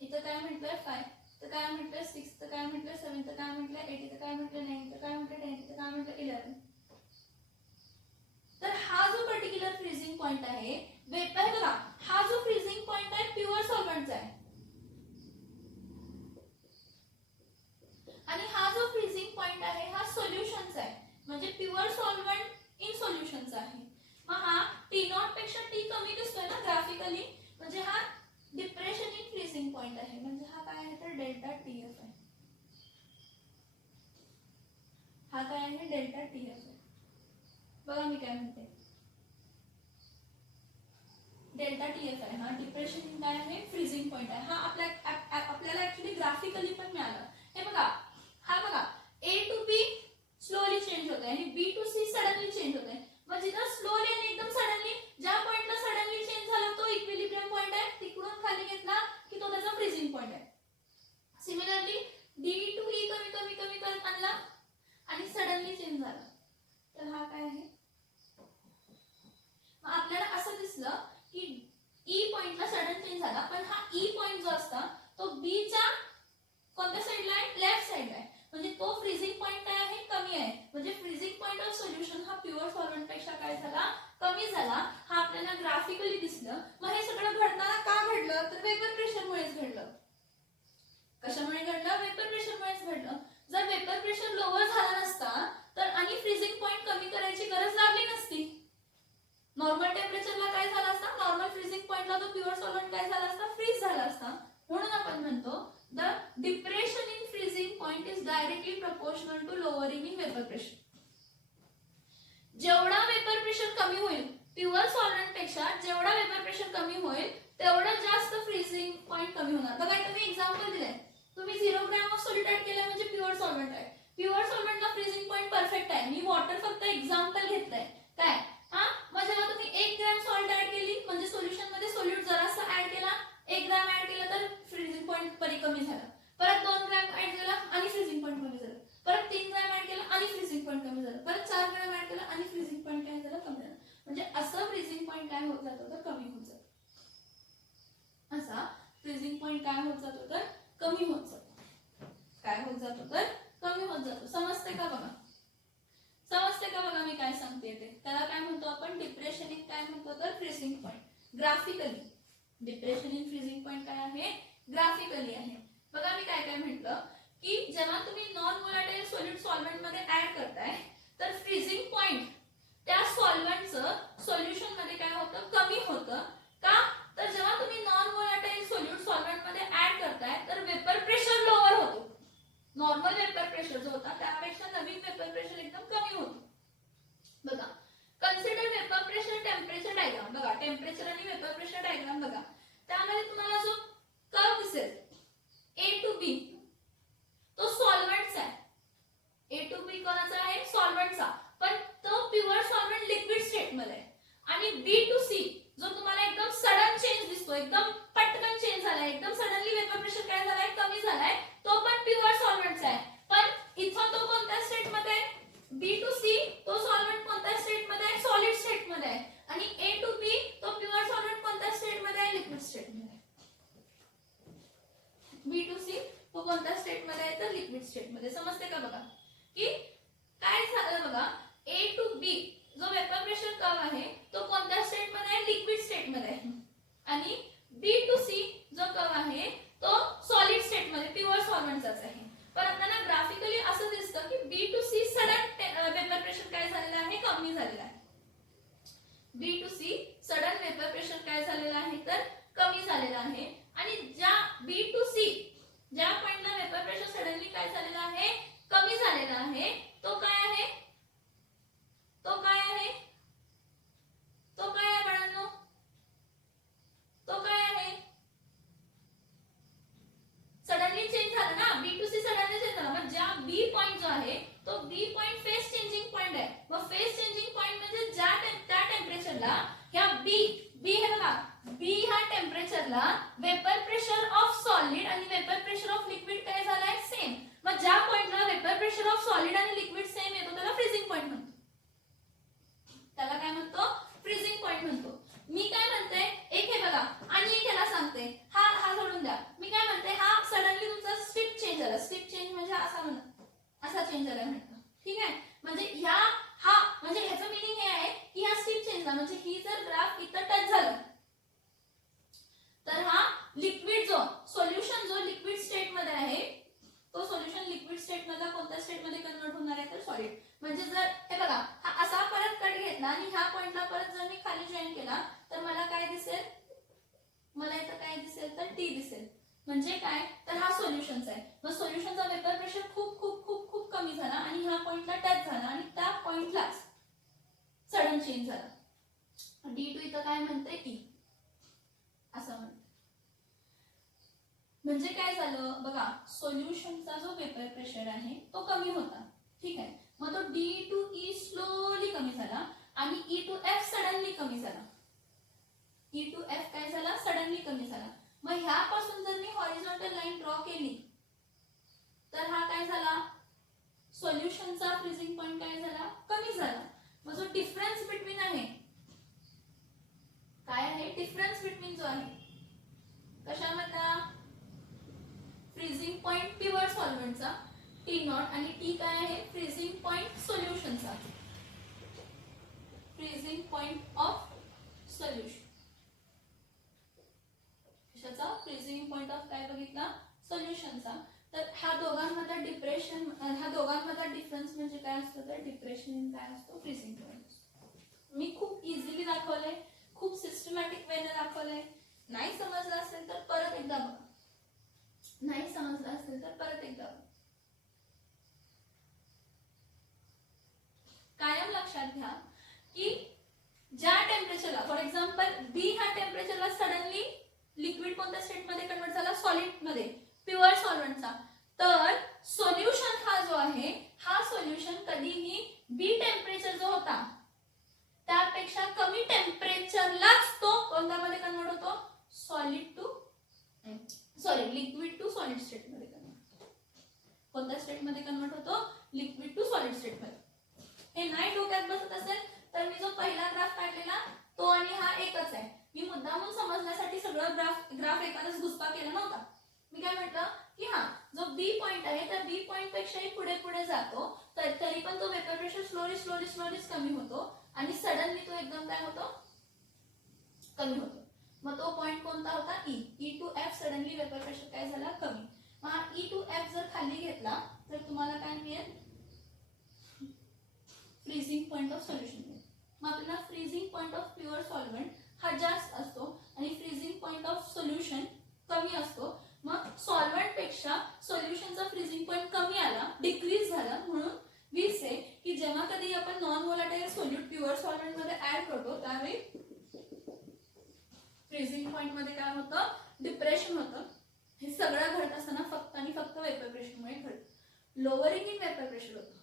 इथं काय म्हटलंय 5, तर काय म्हटलंय 6, तर काय म्हटलंय 7, तर काय म्हटलंय 8, तर काय म्हटलंय 9, तर काय म्हटलंय 10, तर काय म्हटलंय 11. तर हा जो पर्टिक्युलर फ्रीजिंग पॉइंट आहे, वेपर बघा, हा जो फ्रीजिंग पॉइंट आहे प्युअर सॉल्व्हेंटचा आहे आणि हा जो फ्रीजिंग पॉइंट आहे हा सोल्युशनचा आहे, म्हणजे प्युअर सॉल्व्हेंट इन सोल्युशनचा आहे. मग हा टी नॉट पेक्षा टी कमी दिसतोय ना ग्राफिकली, म्हणजे हा डिप्रेशन इन फ्रीजिंग पॉइंट आहे. म्हणजे हा काय आहे, तर डेल्टा टी एफ आहे. हा काय आहे, डेल्टा टी एफ आहे. बघा मी काय म्हणते, डेल्टा टी एफ आहे. हा डिप्रेशन इन काय आहे, फ्रीजिंग पॉइंट आहे. हा आपल्याला ऍक्च्युली ग्राफिकली पण मिळालं. हे बघा, हा बघा झाला, पण हा ई पॉइंट जो असता तो बी च्या कोणत्या साईडला आहे, लेफ्ट साईडला आहे, म्हणजे तो फ्रीजिंग पॉइंट काय आहे, कमी आहे. म्हणजे फ्रीजिंग पॉइंट ऑफ सोल्युशन हा प्युअर सॉल्व्हेंट पेक्षा काय झाला, कमी झाला. हा आपल्याला ग्राफिकली दिसलं. मग हे सगळं घडताना का घडलं, तर वेपर प्रेशरमुळेच घडलं. कशामुळे घडलं, वेपर प्रेशरमुळेच घडलं. जर वेपर प्रेशर लोअर झाला नसता तर आणि फ्रीजिंग पॉइंट कमी करायची गरज लागली नसती. नॉर्मल टेम्परेचरला काय झालं असतं, नॉर्मल फ्रीजिंग पॉइंटला तो प्युअर सॉल्व्हेंट काय झाला असता, फ्रीज झाला असता. म्हणून आपण म्हणतो the depression in freezing point is directly proportional to lowering in vapour pressure. जेवढा वेपर प्रेशर कमी होईल प्युअर सॉल्व्हेंट पेक्षा, जेवढा वेपर प्रेशर कमी होईल तेवढं जास्त फ्रीजिंग पॉइंट कमी होणार. बघा इथे मी एक्झाम्पल दिलंय, तुम्ही 0 ग्रॅम ऑफ सॉलिड ऍड केलं म्हणजे प्युअर सॉल्व्हेंट आहे. प्युअर सॉल्व्हेंटला फ्रीजिंग पॉइंट परफेक्ट आहे. मी वॉटर फक्त एक्झाम्पल घेतलंय. काय हा, मग जेव्हा तुम्ही 1 ग्रॅम सॉल्ट ऍड केली म्हणजे सोल्युशन मध्ये सोल्यूट जरासा ऍड केला, 1 ग्रॅम ऍड केलं तर फ्रीजिंग पॉइंट कमी झाला. परत 2 ग्रॅम ऍड केला आणि फ्रीजिंग पॉइंट कमी झालं. परत 3 ग्रॅम ऍड केला आणि फ्रीजिंग पॉइंट कमी झालं. परत 4 ग्रॅम ऍड केला आणि फ्रीजिंग पॉइंट काय झालं, कमी झालं. म्हणजे असं फ्रीजिंग पॉइंट काय होत जातो तर कमी होत जातो. असा फ्रीजिंग पॉइंट काय होत जातो तर कमी होत जातो. काय होत जातो तर कमी होत जातो. समजते का बघा, समजते का बघा मी काय सांगते ते. त्याला काय म्हणतो आपण, डिप्रेशन इन काय म्हणतो तर freezing point. Graphically depression in freezing point काय आहे, ग्राफिकली आहे. बघा मी काय काय म्हटलं की जेव्हा तुम्ही नॉन व्होलाटाईल सॉलिड सॉल्व्हेंट मध्ये ऍड करताय तर फ्रीजिंग पॉइंट त्या सॉल्व्हेंटचं सोल्युशन मध्ये काय होतं, कमी होतं. का तर जेव्हा तुम्ही नॉन व्होलाटाईल सॉल्यूट सॉल्व्हेंट मध्ये ऍड करताय तर वेपर प्रेशर लोअर होतो. नॉर्मल वेपर प्रेशर जो होता त्यापेक्षा नवीन वेपर प्रेशर एकदम कमी होतो. बघा consider vapour pressure temperature diagram. बघा टेम्परेचर आणि वेपर प्रेशर डायग्राम बघा, त्यामध्ये तुम्हाला जो कर्व दिसेल A to B तो सॉल्व्हेंटचा आहे. A to B कोणाचा आहे, सॉल्व्हेंटचा, पण तो प्युअर सॉल्व्हेंट लिक्विड स्टेट मध्ये आहे. आणि B to C जो तुम्हाला एकदम सडन चेंज दिसतो, एकदम पटकन चेंज झालाय, एकदम सडनली वेपर प्रेशर काय झालाय, कमी झालाय, तो पण प्युअर सॉल्व्हेंटचा आहे. पण इथं तो कोणत्या स्टेट मध्ये आहे, B to C तो सॉल्व्हेंट कोणत्या स्टेट मध्ये आहे, सॉलिड स्टेट मध्ये आहे. आणि A to B तो प्युअर सॉल्व्हेंट कोणत्या स्टेट मध्ये आहे, लिक्विड स्टेट मध्ये आहे. B to C तो कोणत्या स्टेट मध्ये आहे तर लिक्विड स्टेट मध्ये. समजते का बघा की काय झालं बघा, A to B जो वेपर प्रेशर कर्व आहे तो कोणत्या स्टेट मध्ये आहे, लिक्विड स्टेट मध्ये आहे. आणि B to C जो कर्व आहे तो सॉलिड स्टेट मध्ये प्युअर सॉल्व्हेंटचाच आहे. पण आपल्याला ग्राफिकली असं दिसतं की B to C sudden vapour pressure काय झालेलं आहे, कमी झालेलं आहे. B to C sudden vapour pressure काय झालेलं आहे तर कमी झालेलं आहे. आणि ज्या B to C ज्या पॉइंटला वेपर प्रेशर सडनली काय झालेलं आहे, कमी झालेला आहे, तो काय आहे, तो काय आहे, तो काय आहे बाळांनो, तो काय आहे, सडनली चेंज झाला ना. B to C suddenly change झाला. मग ज्या B पॉइंट जो आहे तो B point phase changing point आहे. मग फेज चेंजिंग पॉइंट म्हणजे ज्या त्या टेम्परेचरला ह्या B हे बघा, B ह्या टेम्परेचरला वेपर प्रेशर ऑफ सॉलिड आणि वेपर प्रेशर ऑफ लिक्विड काय झालाय, सेम. मग ज्या पॉइंटला वेपर प्रेशर ऑफ सॉलिड आणि लिक्विड सेम येतो त्याला फ्रीजिंग पॉइंट म्हणतो. त्याला काय म्हणतो, फ्रीजिंग पॉइंट म्हणतो. मी काय म्हणते, एक हे बघा आणि एक ह्याला सांगते, हा सोडून द्या. मी काय म्हणते, हा सडनली तुमचा स्टिप चेंज झाला. स्टिप चेंज म्हणजे असा म्हणा, असा चेंज झाला म्हणतो. ठीक आहे, म्हणजे ह्या हा म्हणजे ह्याचं मीनिंग हे आहे की हा स्टिप चेंज झाला. म्हणजे ही जर ग्राफ इथं टच झालं तर हा लिक्विड जो सोल्युशन जो लिक्विड स्टेट मध्ये आहे तो सोल्युशन लिक्विड स्टेट मधला कोणत्या स्टेट मध्ये कन्वर्ट होणार आहे तर सॉलिड. म्हणजे जर हे बघा हा असा परत कट घेतला आणि ह्या पॉइंटला परत जर मी खाली जॉईन केला तर मला काय दिसेल, मला इथं काय दिसेल तर T दिसेल. म्हणजे काय तर हा सोल्युशनचा आहे. मग सोल्युशनचा वेपर प्रेशर खूप खूप खूप खूप कमी झाला आणि ह्या पॉइंटला टच झाला आणि त्या पॉइंटलाच सडन चेंज झाला. D2 इथं काय म्हणते E असं म्हणते. म्हणजे काय झालं बघा, सोल्युशनचा जो वेपर प्रेशर आहे तो कमी होता. ठीक आहे, मग तो D to E स्लोली कमी झाला आणि E to F सडनली कमी झाला. E to F काय झाला, सडनली कमी झाला. मग ह्यापासून जर मी हॉरिझॉन्टल लाईन ड्रॉ केली तर हा काय झाला, सोल्युशनचा फ्रीजिंग पॉइंट काय झाला, कमी झाला. मग जो डिफरन्स बिटवीन आहे काय आहे, डिफरन्स बिटवीन जो आहे नॉट आणि टी काय आहे फ्रीजिंग पॉइंट सोल्युशनचा फ्रीजिंग पॉइंट ऑफ सोल्युशन कशाचा फ्रीजिंग पॉइंट ऑफ काय बघितला सोल्युशनचा तर ह्या दोघांमधला डिप्रेशन ह्या दोघांमधला डिफरन्स म्हणजे काय असतं तर डिप्रेशन इन काय असतो फ्रीजिंग पॉइंट मी खूप इझिली दाखवलंय खूप सिस्टमॅटिक वेने दाखवलंय नाही समजलं असेल तर परत एकदा बघा नाही समजलं असेल तर परत एकदा बघा कायम लक्षात घ्या की ज्या टेम्परेचरला फॉर एक्झाम्पल बी ह्या टेम्परेचरला सडनली लिक्विड कोणत्या स्टेट मध्ये कन्वर्ट झाला सॉलिड मध्ये प्युअर सॉल्व्हेंटचा तर सोल्युशन हा जो आहे हा सोल्युशन कधीही बी टेम्परेचर जो होता त्यापेक्षा कमी टेम्परेचरलाच तो कोणत्यामध्ये कन्वर्ट होतो solid to liquid to solid state मध्ये कन्वर्ट कोणत्या स्टेट मध्ये कन्वर्ट होतो लिक्विड टू सॉलिड स्टेट मध्ये हे नाही डोक्यात बसत असेल तर मी जो पहिला ग्राफ काढलेला तो आणि हा एकच आहे मी मुद्दामून समजण्यासाठी सगळं ग्राफ एकाच घुसपा केला नव्हता मी काय म्हटलं की हा जो बी पॉइंट आहे त्या बी पॉइंट पेक्षाही पुढे पुढे जातो तर तरी पण तो वेपर प्रेशर स्लोली कमी होतो आणि सडनली तो एकदम काय होतो कमी होतो मग तो पॉइंट कोणता होता E to F suddenly vapour pressure काय झाला कमी मग हा ई टू एफ जर खाली घेतला तर तुम्हाला काय मिळेल फ्रीजिंग पॉइंट ऑफ सोल्युशन मिळेल मग आपल्याला freezing point of pure solvent हा जास्त असतो आणि फ्रीजिंग पॉइंट ऑफ सोल्युशन कमी असतो मग सॉल्व्हेंट पेक्षा सोल्युशनचा फ्रीजिंग पॉइंट कमी आला डिक्रीज झाला म्हणून वी से की जेव्हा कधी आपण non volatile solute pure solvent मध्ये ऍड करतो त्यावेळी फ्रीजिंग पॉइंट मध्ये काय होतं डिप्रेशन होतं हे सगळं घडत असताना फक्त आणि फक्त वेपर प्रेशरमुळे घडतं लोअरिंग इन वेपर प्रेशर होतं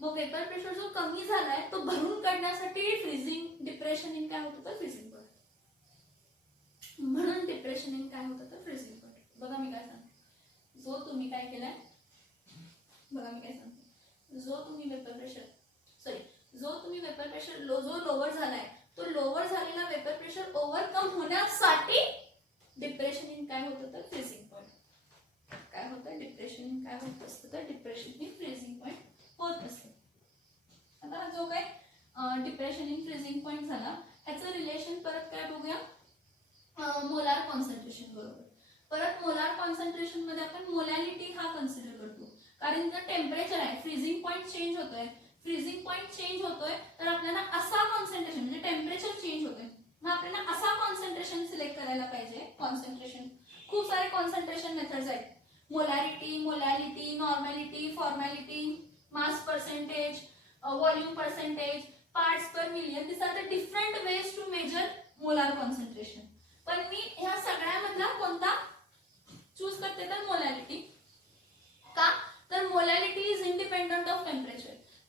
मग वेपर प्रेशर जो कमी झालाय तो भरून काढण्यासाठी फ्रीजिंग डिप्रेशन इन काय होतं तर फ्रीजिंग पॉइंट म्हणून डिप्रेशन इन काय होतं तर फ्रीजिंग पॉइंट बघा मी काय सांगते जो तुम्ही काय केलाय बघा मी काय सांगते जो तुम्ही वेपर प्रेशर जो लोअर झालाय तो लोअर झालेला वेपर प्रेशर ओव्हरकम होण्यासाठी डिप्रेशन इन काय होतं तर फ्रीजिंग पॉइंट काय होतं डिप्रेशन इन काय होत असतं तर डिप्रेशन इन फ्रीजिंग पॉइंट होत असते आता जो काय डिप्रेशन इन फ्रीजिंग पॉइंट झाला याचं रिलेशन परत काय बघूया मोलार कॉन्सन्ट्रेशन बरोबर परत मोलार कॉन्सन्ट्रेशन मध्ये आपण मोलॅलिटी हा कन्सिडर करतो कारण जर टेम्परेचर आहे फ्रीजिंग पॉइंट चेंज होतोय तर आपल्याला असा कॉन्सन्ट्रेशन म्हणजे टेम्परेचर चेंज होतोय मग आपल्याला असा कॉन्सन्ट्रेशन सिलेक्ट करायला पाहिजे कॉन्सन्ट्रेशन खूप सारे कॉन्सन्ट्रेशन मेथड्स आहेत molality normality formality mass percentage volume percentage parts per million this are the different ways to measure molar concentration पण मी ह्या सगळ्यामधला कोणता चूज करते तर मोलॅलिटी का तर molality is independent of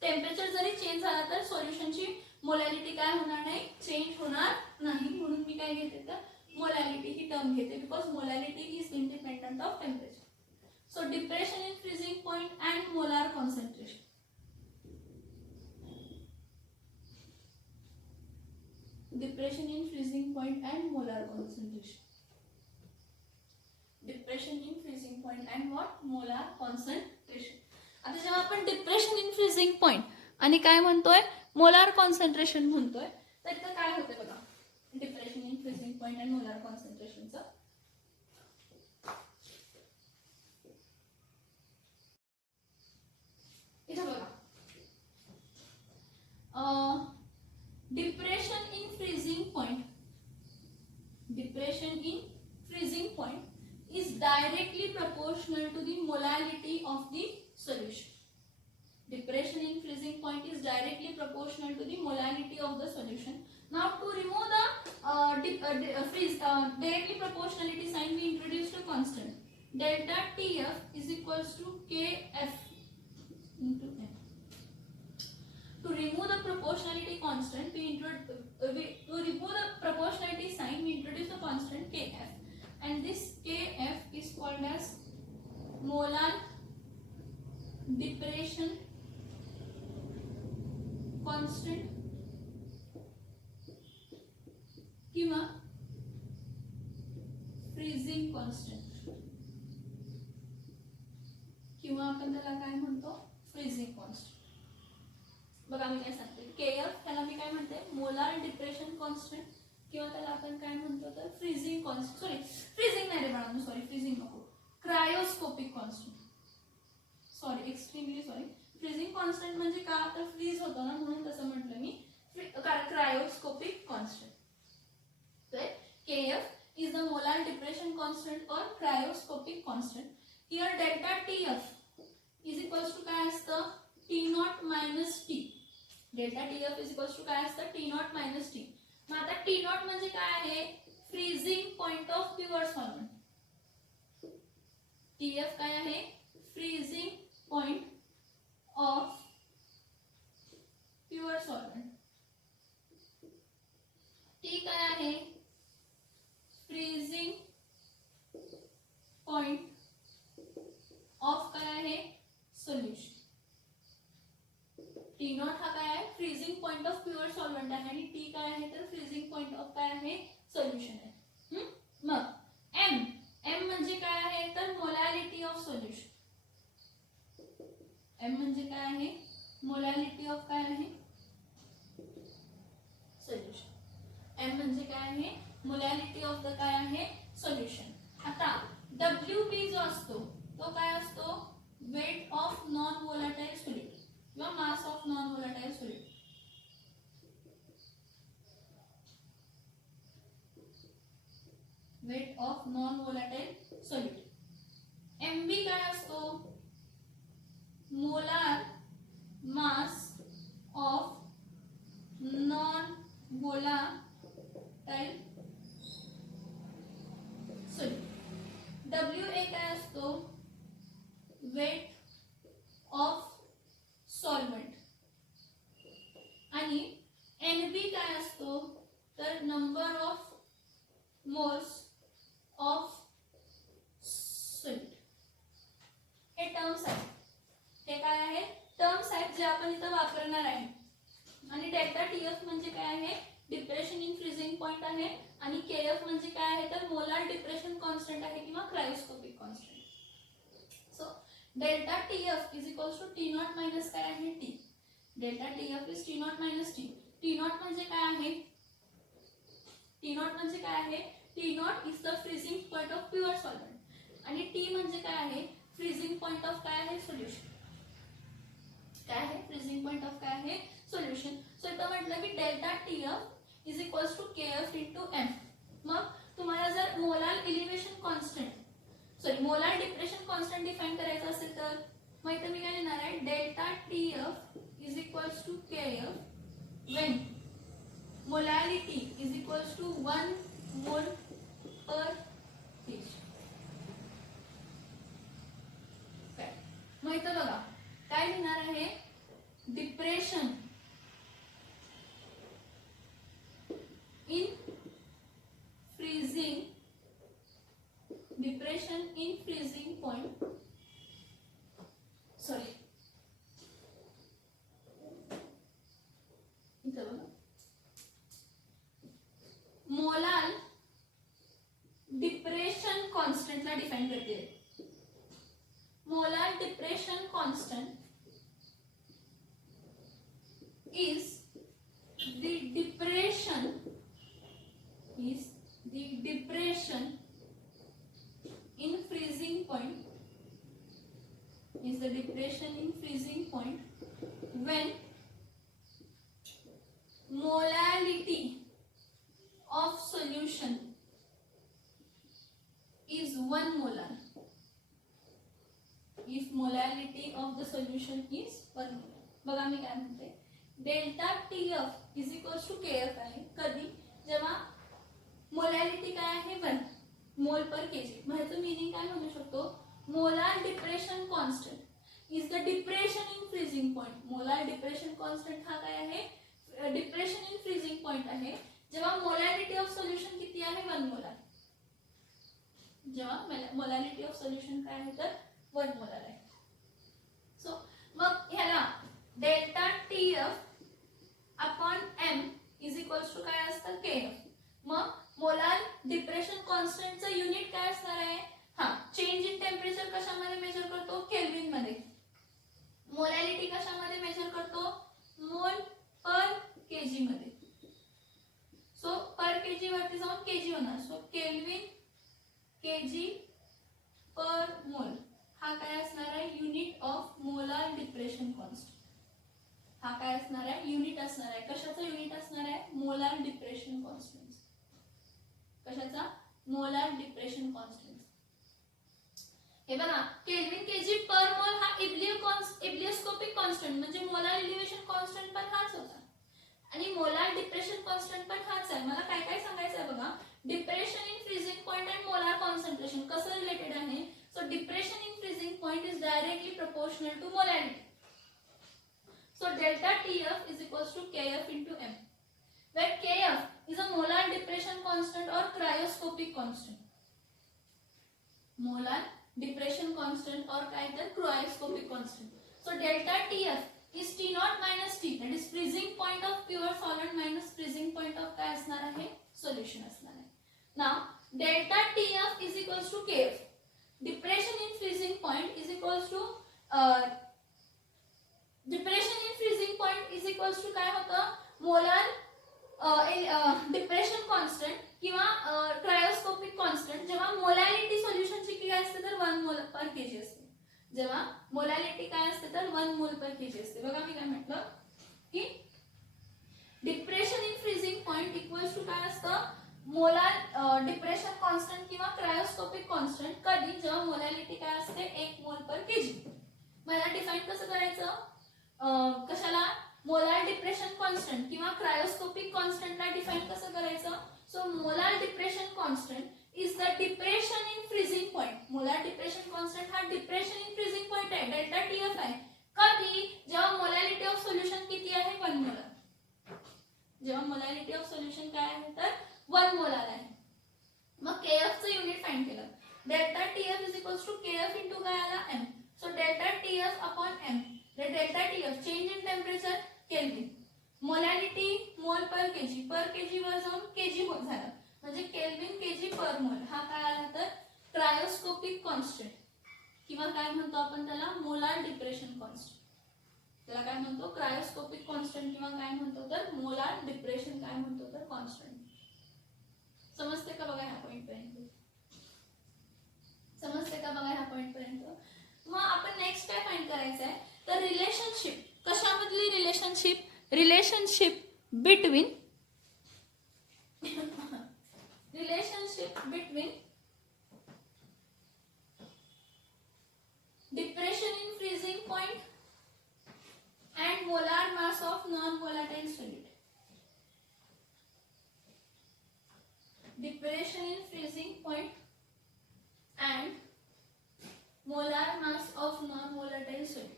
temperature जरी चेंज झाला तर सोल्युशनची मोलॅलिटी काय होणार नाही चेंज होणार नाही म्हणून मी काय घेते तर मोलॅलिटी ही टर्म घेते because molality is independent of temperature so depression in freezing point and molar concentration depression in freezing point and molar concentration depression in freezing point and what molar concentration आता जेव्हा आपण depression in freezing point आणि काय म्हणतोय molar concentration म्हणतोय तर इथं काय होतंय बघा depression in freezing point and molar कॉन्सन्ट्रेशनचं इथं बघा depression in freezing point is directly proportional to the molality of the solution. Depression in freezing point is directly proportional to the molality of the solution. Now to remove the directly proportionality sign we introduced a constant delta TF is equals to KF into F. To remove the proportionality constant, to remove the proportionality sign, we introduce the constant Kf, and this Kf is called as molar depression constant किंवा freezing constant किंवा आपण त्याला काय म्हणतो freezing constant. बघा मी काय सांगते, केएफ ह्याला मी काय म्हणते, मोलार डिप्रेशन कॉन्स्टंट किंवा त्याला आपण काय म्हणतो तर फ्रीजिंग कॉन्स्टंट. सॉरी फ्रीजिंग नाही रे बाळांनो, सॉरी फ्रीजिंग नको, cryoscopic constant. Sorry, extremely sorry. Freezing constant म्हणजे का तर फ्रीज होतो ना म्हणून तसं म्हटलं मी. Cryoscopic constant. तर KF is the molar depression constant or cryoscopic constant. Here delta TF is equals to काय असतं, T naught minus T. delta TF is equals to काय असतं, T naught minus T. मग आता T naught म्हणजे काय आहे, freezing point of pure solvent. TF काय आहे, freezing point of pure solvent. T काय आहे, फ्रीजिंग पॉइंट ऑफ काय आहे, सोल्युशन. टी नॉट हा काय आहे, freezing point of pure solvent आहे आणि टी काय आहे तर फ्रीजिंग पॉइंट ऑफ काय आहे, सोल्युशन आहे. मग एम, एम म्हणजे काय आहे तर मोलॅरिटी ऑफ सोल्युशन. एम म्हणजे काय आहे, मोलॅरिटी ऑफ काय आहे, सोल्युशन. एम म्हणजे काय आहे, मोलॅरिटी ऑफ द काय आहे, सोल्युशन. आता WB जो असतो तो काय असतो, weight of non volatile solid किंवा mass of non volatile solid. Weight of non volatile solid. MB काय असतो, molar mass of non volatile solid. WA काय असतो, वेट ऑफ सॉल्व्हेंट. आणि NB काय असतो तर number of moles of solid. हे टर्म्स आहेत, हे काय आहे, टर्म्स आहेत जे आपण इथं वापरणार आहे. आणि डेल्टा TF म्हणजे काय आहे, डिप्रेशन इन फ्रीजिंग पॉइंट आहे. आणि KF म्हणजे काय आहे तर मोलार डिप्रेशन कॉन्स्टंट आहे किंवा cryoscopic constant. So delta TF is equals to T naught minus काय आहे, T. Delta TF is T naught minus T. T naught म्हणजे काय आहे, T नॉट म्हणजे काय आहे, T naught is the freezing point of pure solvent. आणि T म्हणजे काय आहे, फ्रीजिंग पॉइंट ऑफ काय आहे, सोल्युशन. काय आहे, फ्रीजिंग पॉइंट ऑफ काय आहे, सोल्युशन. सो इथं म्हटलं की delta TF is equals to KF into M. मग तुम्हाला जर molar elevation constant, sorry molar depression constant define करायचं असेल तर मग इथं मी काय लिहिणार आहे, delta TF is equals to KF when molarity is equals to 1 mole per KG. मग इथं बघा काय लिहिणार आहे, depression in freezing, depression in freezing point, sorry इथं बघा, मोलार डिप्रेशन कॉन्स्टंटला डिफाइन करते. Molar depression constant is the depression in freezing point, is the depression in freezing point when molality of solution is 1 molar. If molality of the solution is 1 molar. बघा मी काय म्हणते, delta TF is equals to KF आहे. कधी, जेव्हा molarity काय आहे 1 mole per KG. ह्याचं मीनिंग काय म्हणू शकतो, molar depression constant is the depression in freezing point. Molar depression constant हा काय आहे, डिप्रेशन इन फ्रीजिंग पॉइंट आहे जेव्हा मोलॅरिटी ऑफ सोल्युशन किती आहे, 1 मोलार. जेव्हा मोलॅरिटी ऑफ सोल्युशन काय आहे तर 1 मोलार आहे. सो मग ह्याला delta TF upon M is equals to काय असतं, KF. मग मोलार डिप्रेशन कॉन्स्टंटचं युनिट काय असणार आहे, चेंज इन टेम्परेचर कशामध्ये मेजर करतो, केल्विन मध्ये. मोलॅरिटी कशामध्ये मेजर करतो, मोल पर केजी मध्ये. सो पर केजी वरती जाऊन केजी होणार. सो केल्विन केजी पर मोल हा काय असणार आहे, unit of molar depression constant. हा काय असणार आहे, युनिट असणार आहे. कशाचा युनिट असणार आहे, मोलार डिप्रेशन कॉन्स्टंट. कशाचा, मोलार डिप्रेशन कॉन्स्टंट. हे बघा केल्विन केजी पर मोल हा इब्लियोस्कोपिक कॉन्स्टंट म्हणजे मोलार एलिव्हेशन कॉन्स्टंट पण हाच होता आणि मोलार डिप्रेशन कॉन्स्टंट पण हाच आहे. मला काय काय सांगायचं आहे बघा, depression in freezing point and molar concentration कसं रिलेटेड आहे. So depression in freezing point is directly proportional to molarity. So delta TF is equals to KF into M, where KF is a molar depression constant or cryoscopic constant. Molar depression constant or काय तर cryoscopic constant. So delta TF is T naught minus T, that is freezing point of pure solvent minus freezing point of काय असणार आहे, solution असणार आहे. Now delta TF is equals to KF. Depression in freezing point is equals to depression in freezing point is equals to काय होतं, molar depression constant किंवा cryoscopic constant. जेव्हा molality सोल्युशनची काय असते तर 1 मोल पर केजी असते. जेव्हा मोलॅलिटी काय असते तर 1 मोल पर केजी असते. बघा मी काय म्हटलं की depression in freezing point equals to काय असतं, मोलार डिप्रेशन कॉन्स्टंट किंवा क्रायोस्कोपिक कॉन्स्टंट कधी, जेव्हा मोलॅलिटी काय असते 1 मोल पर केजी. मला डिफाइन कसं करायचं, कशाला, मोलार डिप्रेशन कॉन्स्टंट किंवा क्रायोस्कोपिक कॉन्स्टंटला डिफाइन कसं करायचं. So molar depression constant is the depression in freezing point. Molar depression constant हा डिप्रेशन इन फ्रीजिंग पॉइंट आहे, डेल्टा टीएफ आहे. कधी, जेव्हा मोलॅलिटी ऑफ सोल्युशन किती आहे, 1 मोलार. जेव्हा मोलॅलिटी ऑफ सोल्युशन काय आहे तर 1 मोलार आहे. मग केएफ चं युनिट फाइंड केलं. Delta TF is equals to KF into काय आला, M. So delta TF upon M. Delta TF change in temperature kelvin, molality mole per KG वर जाऊन केजी मोल झालं म्हणजे केल्विन केजी पर मोल. हा काय आला तर क्रायोस्कोपिक कॉन्स्टंट किंवा काय म्हणतो आपण त्याला, मोलार डिप्रेशन कॉन्स्टंट. त्याला काय म्हणतो, क्रायोस्कोपिक कॉन्स्टंट किंवा काय म्हणतो तर मोलार डिप्रेशन काय म्हणतो तर कॉन्स्टंट. समजते का बघा ह्या पॉइंट पर्यंत, समजते का बघा ह्या पॉइंट पर्यंत. मग आपण नेक्स्ट काय फाइंड करायचं आहे तर रिलेशनशिप. कशामधली relationship, relationship between depression in freezing point and molar mass of non-volatile solid. Depression in freezing point and molar mass of non-volatile solid.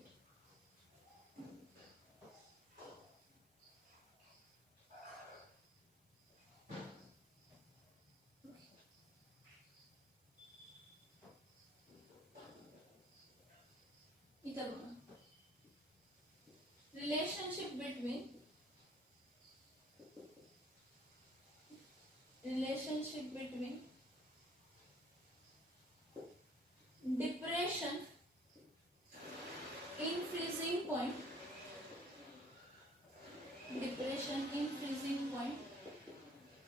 इथं बघा relationship between depression in freezing point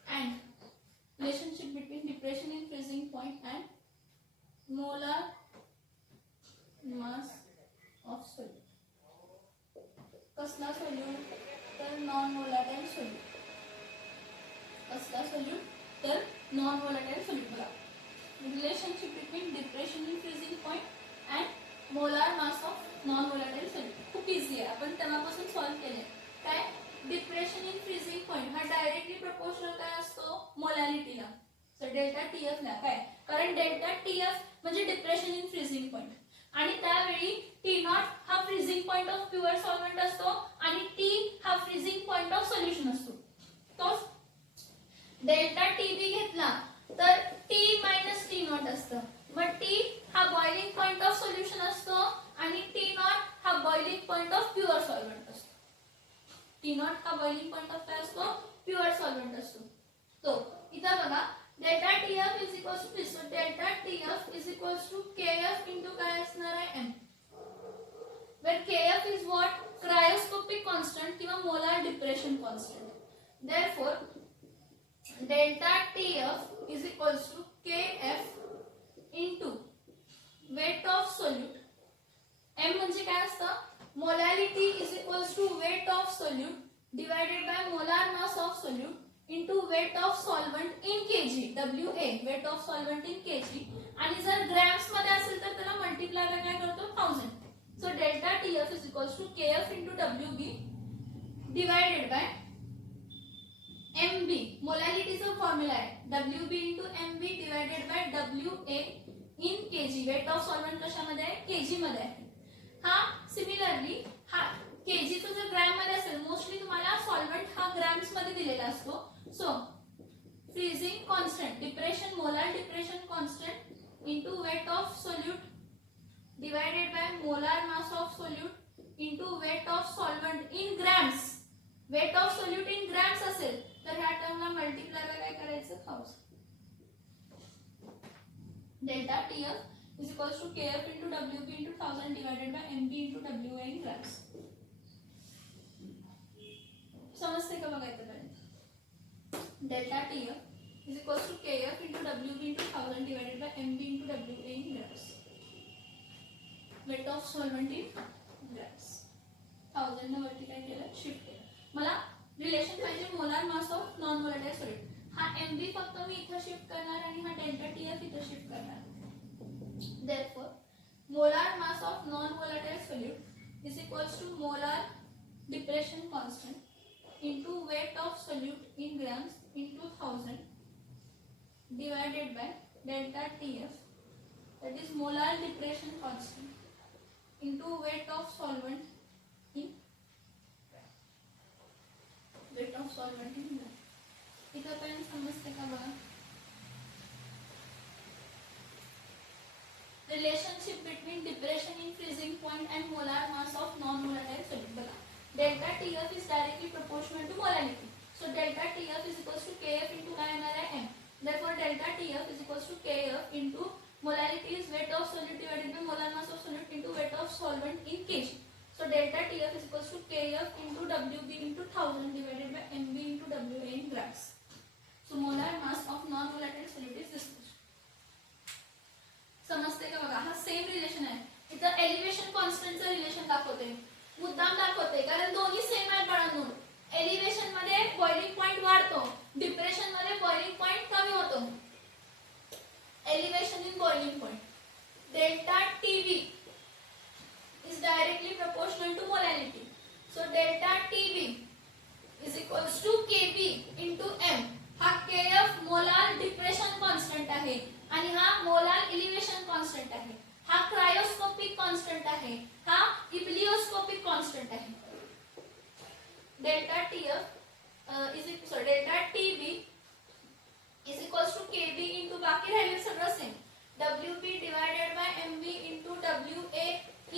and relationship between depression in freezing point and molar mass of solid. कसला solute तर non volatile solute. कसला solute तर non volatile solute. बघा relationship between depression in freezing point and molar mass of non volatile solute. खूप easy आहे, आपण तेव्हापासून solve केले. काय, डिप्रेशन इन फ्रीजिंग पॉइंट हा डायरेक्टली प्रपोर्शनल काय असतो मोलॅलिटीला. सो डेल्टा टीएफ ला काय, कारण डेल्टा टीएफ म्हणजे डिप्रेशन इन फ्रीजिंग पॉइंट आणि त्यावेळी टी नॉट हा freezing point of pure solvent असतो आणि टी हा फ्रीजिंग पॉइंट ऑफ सोल्युशन असतो. तो डेल्टा टीबी घेतला तर टी मायनस टी नॉट असतं. मग टी हा बॉइलिंग पॉइंट ऑफ सोल्युशन असतो आणि टी नॉट हा boiling point of pure solvent असतो. टी नॉट हा बॉइलिंग पॉइंट ऑफ काय असतो, प्युअर सॉल्व्हेंट असतो. तो इथं बघा delta TF is equals to this. Delta TF is equals to KF into काय असणार आहे, M. where Kf is what? Cryoscopic constant किंवा molar depression constant. Therefore, delta Tf is equals to Kf into weight of solute. M म्हणजे काय असतं? Molality is equals to weight of solute divided by molar mass of solute into weight of solvent in kg. WA weight of solvent in kg. आणि जर grams मध्ये असेल तर त्याला multiply by काय करतो? 1000. So delta Tf is equals to Kf into Wb divided by MB. Molality चा formula आहे Wb into MB divided by WA in kg. weight of solvent कशामध्ये आहे? kg मध्ये आहे. हा सिमिलरली हा kg चा जर ग्रॅम मध्ये असेल, मोस्टली तुम्हाला सॉल्व्हेंट हा ग्रॅम्स मध्ये दिलेला असतो. So freezing constant, depression, molar depression constant into weight of solute divided by molar mass of solute into weight of solvent in grams. weight of solute in grams असेल तर ह्या टर्मला multiply by काय करायचं? 1000. delta Tf is equals to Kf into Wb into 1000 divided by Mb into Wa in grams. समजते का बघा इथपर्यंत? delta Tf is equals to Kf into Wb into 1000 divided by Mb into Wa in grams. weight of solvent in grams. 1000 ने वरती काय केलं? Shift केलं. मला रिलेशन पाहिजे molar mass of non volatile solid. हा Mb फक्त मी इथे शिफ्ट करणार आणि हा डेल्टा Tf इथे शिफ्ट करणार. Therefore, molar mass of non volatile solute is equals to molar depression constant into weight of solute in grams into 1000 divided by delta Tf, that is molar depression constant into weight of solvent in weight of solvent in gram. इथं पण समजते का बघा? Relationship between depression in freezing point and molar mass of non-volatile solid. बघा, delta Tf is directly proportional to molality. So delta Tf is equals to Kf into काय येणार आहे? M. Therefore delta Tf is equals to Kf into molality is weight of solute divided by molar mass of solute into weight of solvent in kg. So delta Tf is equals to Kf into Wb into 1000 divided by Mb into Wa in grams. So molar mass of non-volatile solute is this much. समजते का बघा? हा same relation आहे. इथं elevation कॉन्स्टंटचं relation दाखवते, मुद्दाम दाखवते, कारण दोन्ही सेम आहेत बाळांनो. एलिव्हेशन मध्ये बॉइलिंग पॉइंट वाढतो, डिप्रेशन मध्ये बॉइलिंग पॉइंट कमी होतो. Elevation in boiling point. Delta Tb is directly proportional to molality. So delta Tb is equals to Kb into M. हा Kf molar depression constant आहे आणि हा molar elevation constant आहे. हा cryoscopic constant आहे, हा ebullioscopic constant आहे. delta Tb is equals to Kb into बाकी राहिले सगळं same. Wb divided by Mb into Wa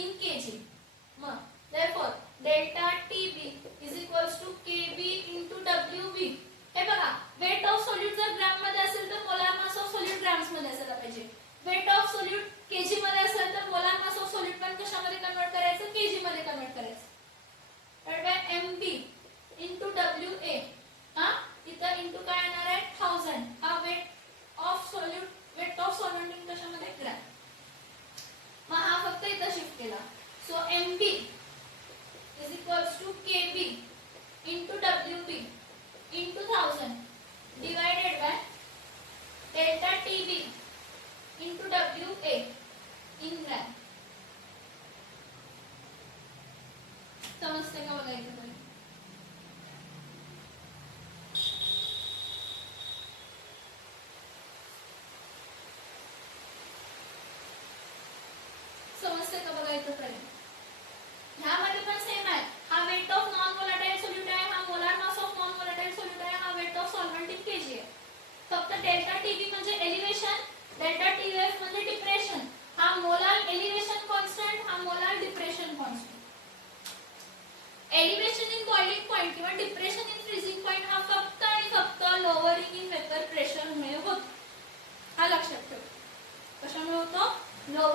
in kg. मग therefore delta Tb is equals to Kb into Wb. हे बघा, weight of solute जर ग्रॅम मध्ये असेल तर molar mass of solute grams मध्ये असायला पाहिजे. weight of solute kg मध्ये असेल तर molar mass of solute पण कशामध्ये कन्वर्ट करायचं? kg मध्ये कन्वर्ट करायचं. divided by Mb into Wa. हा इथं इंटू काय येणार आहे? 1000. हा weight of solute, weight of solvent in कशामध्ये? ग्रॅम. मग हा फक्त इथं शिफ्ट केला. So Mb is equals to Kb into Wb into 1000 divided by delta Tb into Wa in gram. समजते का बघायचं? समजते का बघायचं? पर्यंत ह्यामध्ये पण सेम आहे. हा weight of non volatile solute आहे, हा molar mass of non volatile solute आहे, हा weight of solvent in KG आहे. फक्त डेल्टा टीबी म्हणजे एलिव्हेशन, डेल्टा टीएफ म्हणजे डिप्रेशन. हा मोलार एलिव्हेशन कॉन्स्टंट, हा molar depression constant. Elevation in boiling point किंवा डिप्रेशन इन फ्रीजिंग पॉइंट हा फक्त आणि फक्त लोअरिंग इन वेपर प्रेशर मुळे होतो. हा लक्षात ठेवा. कशामुळे होतो? लोअर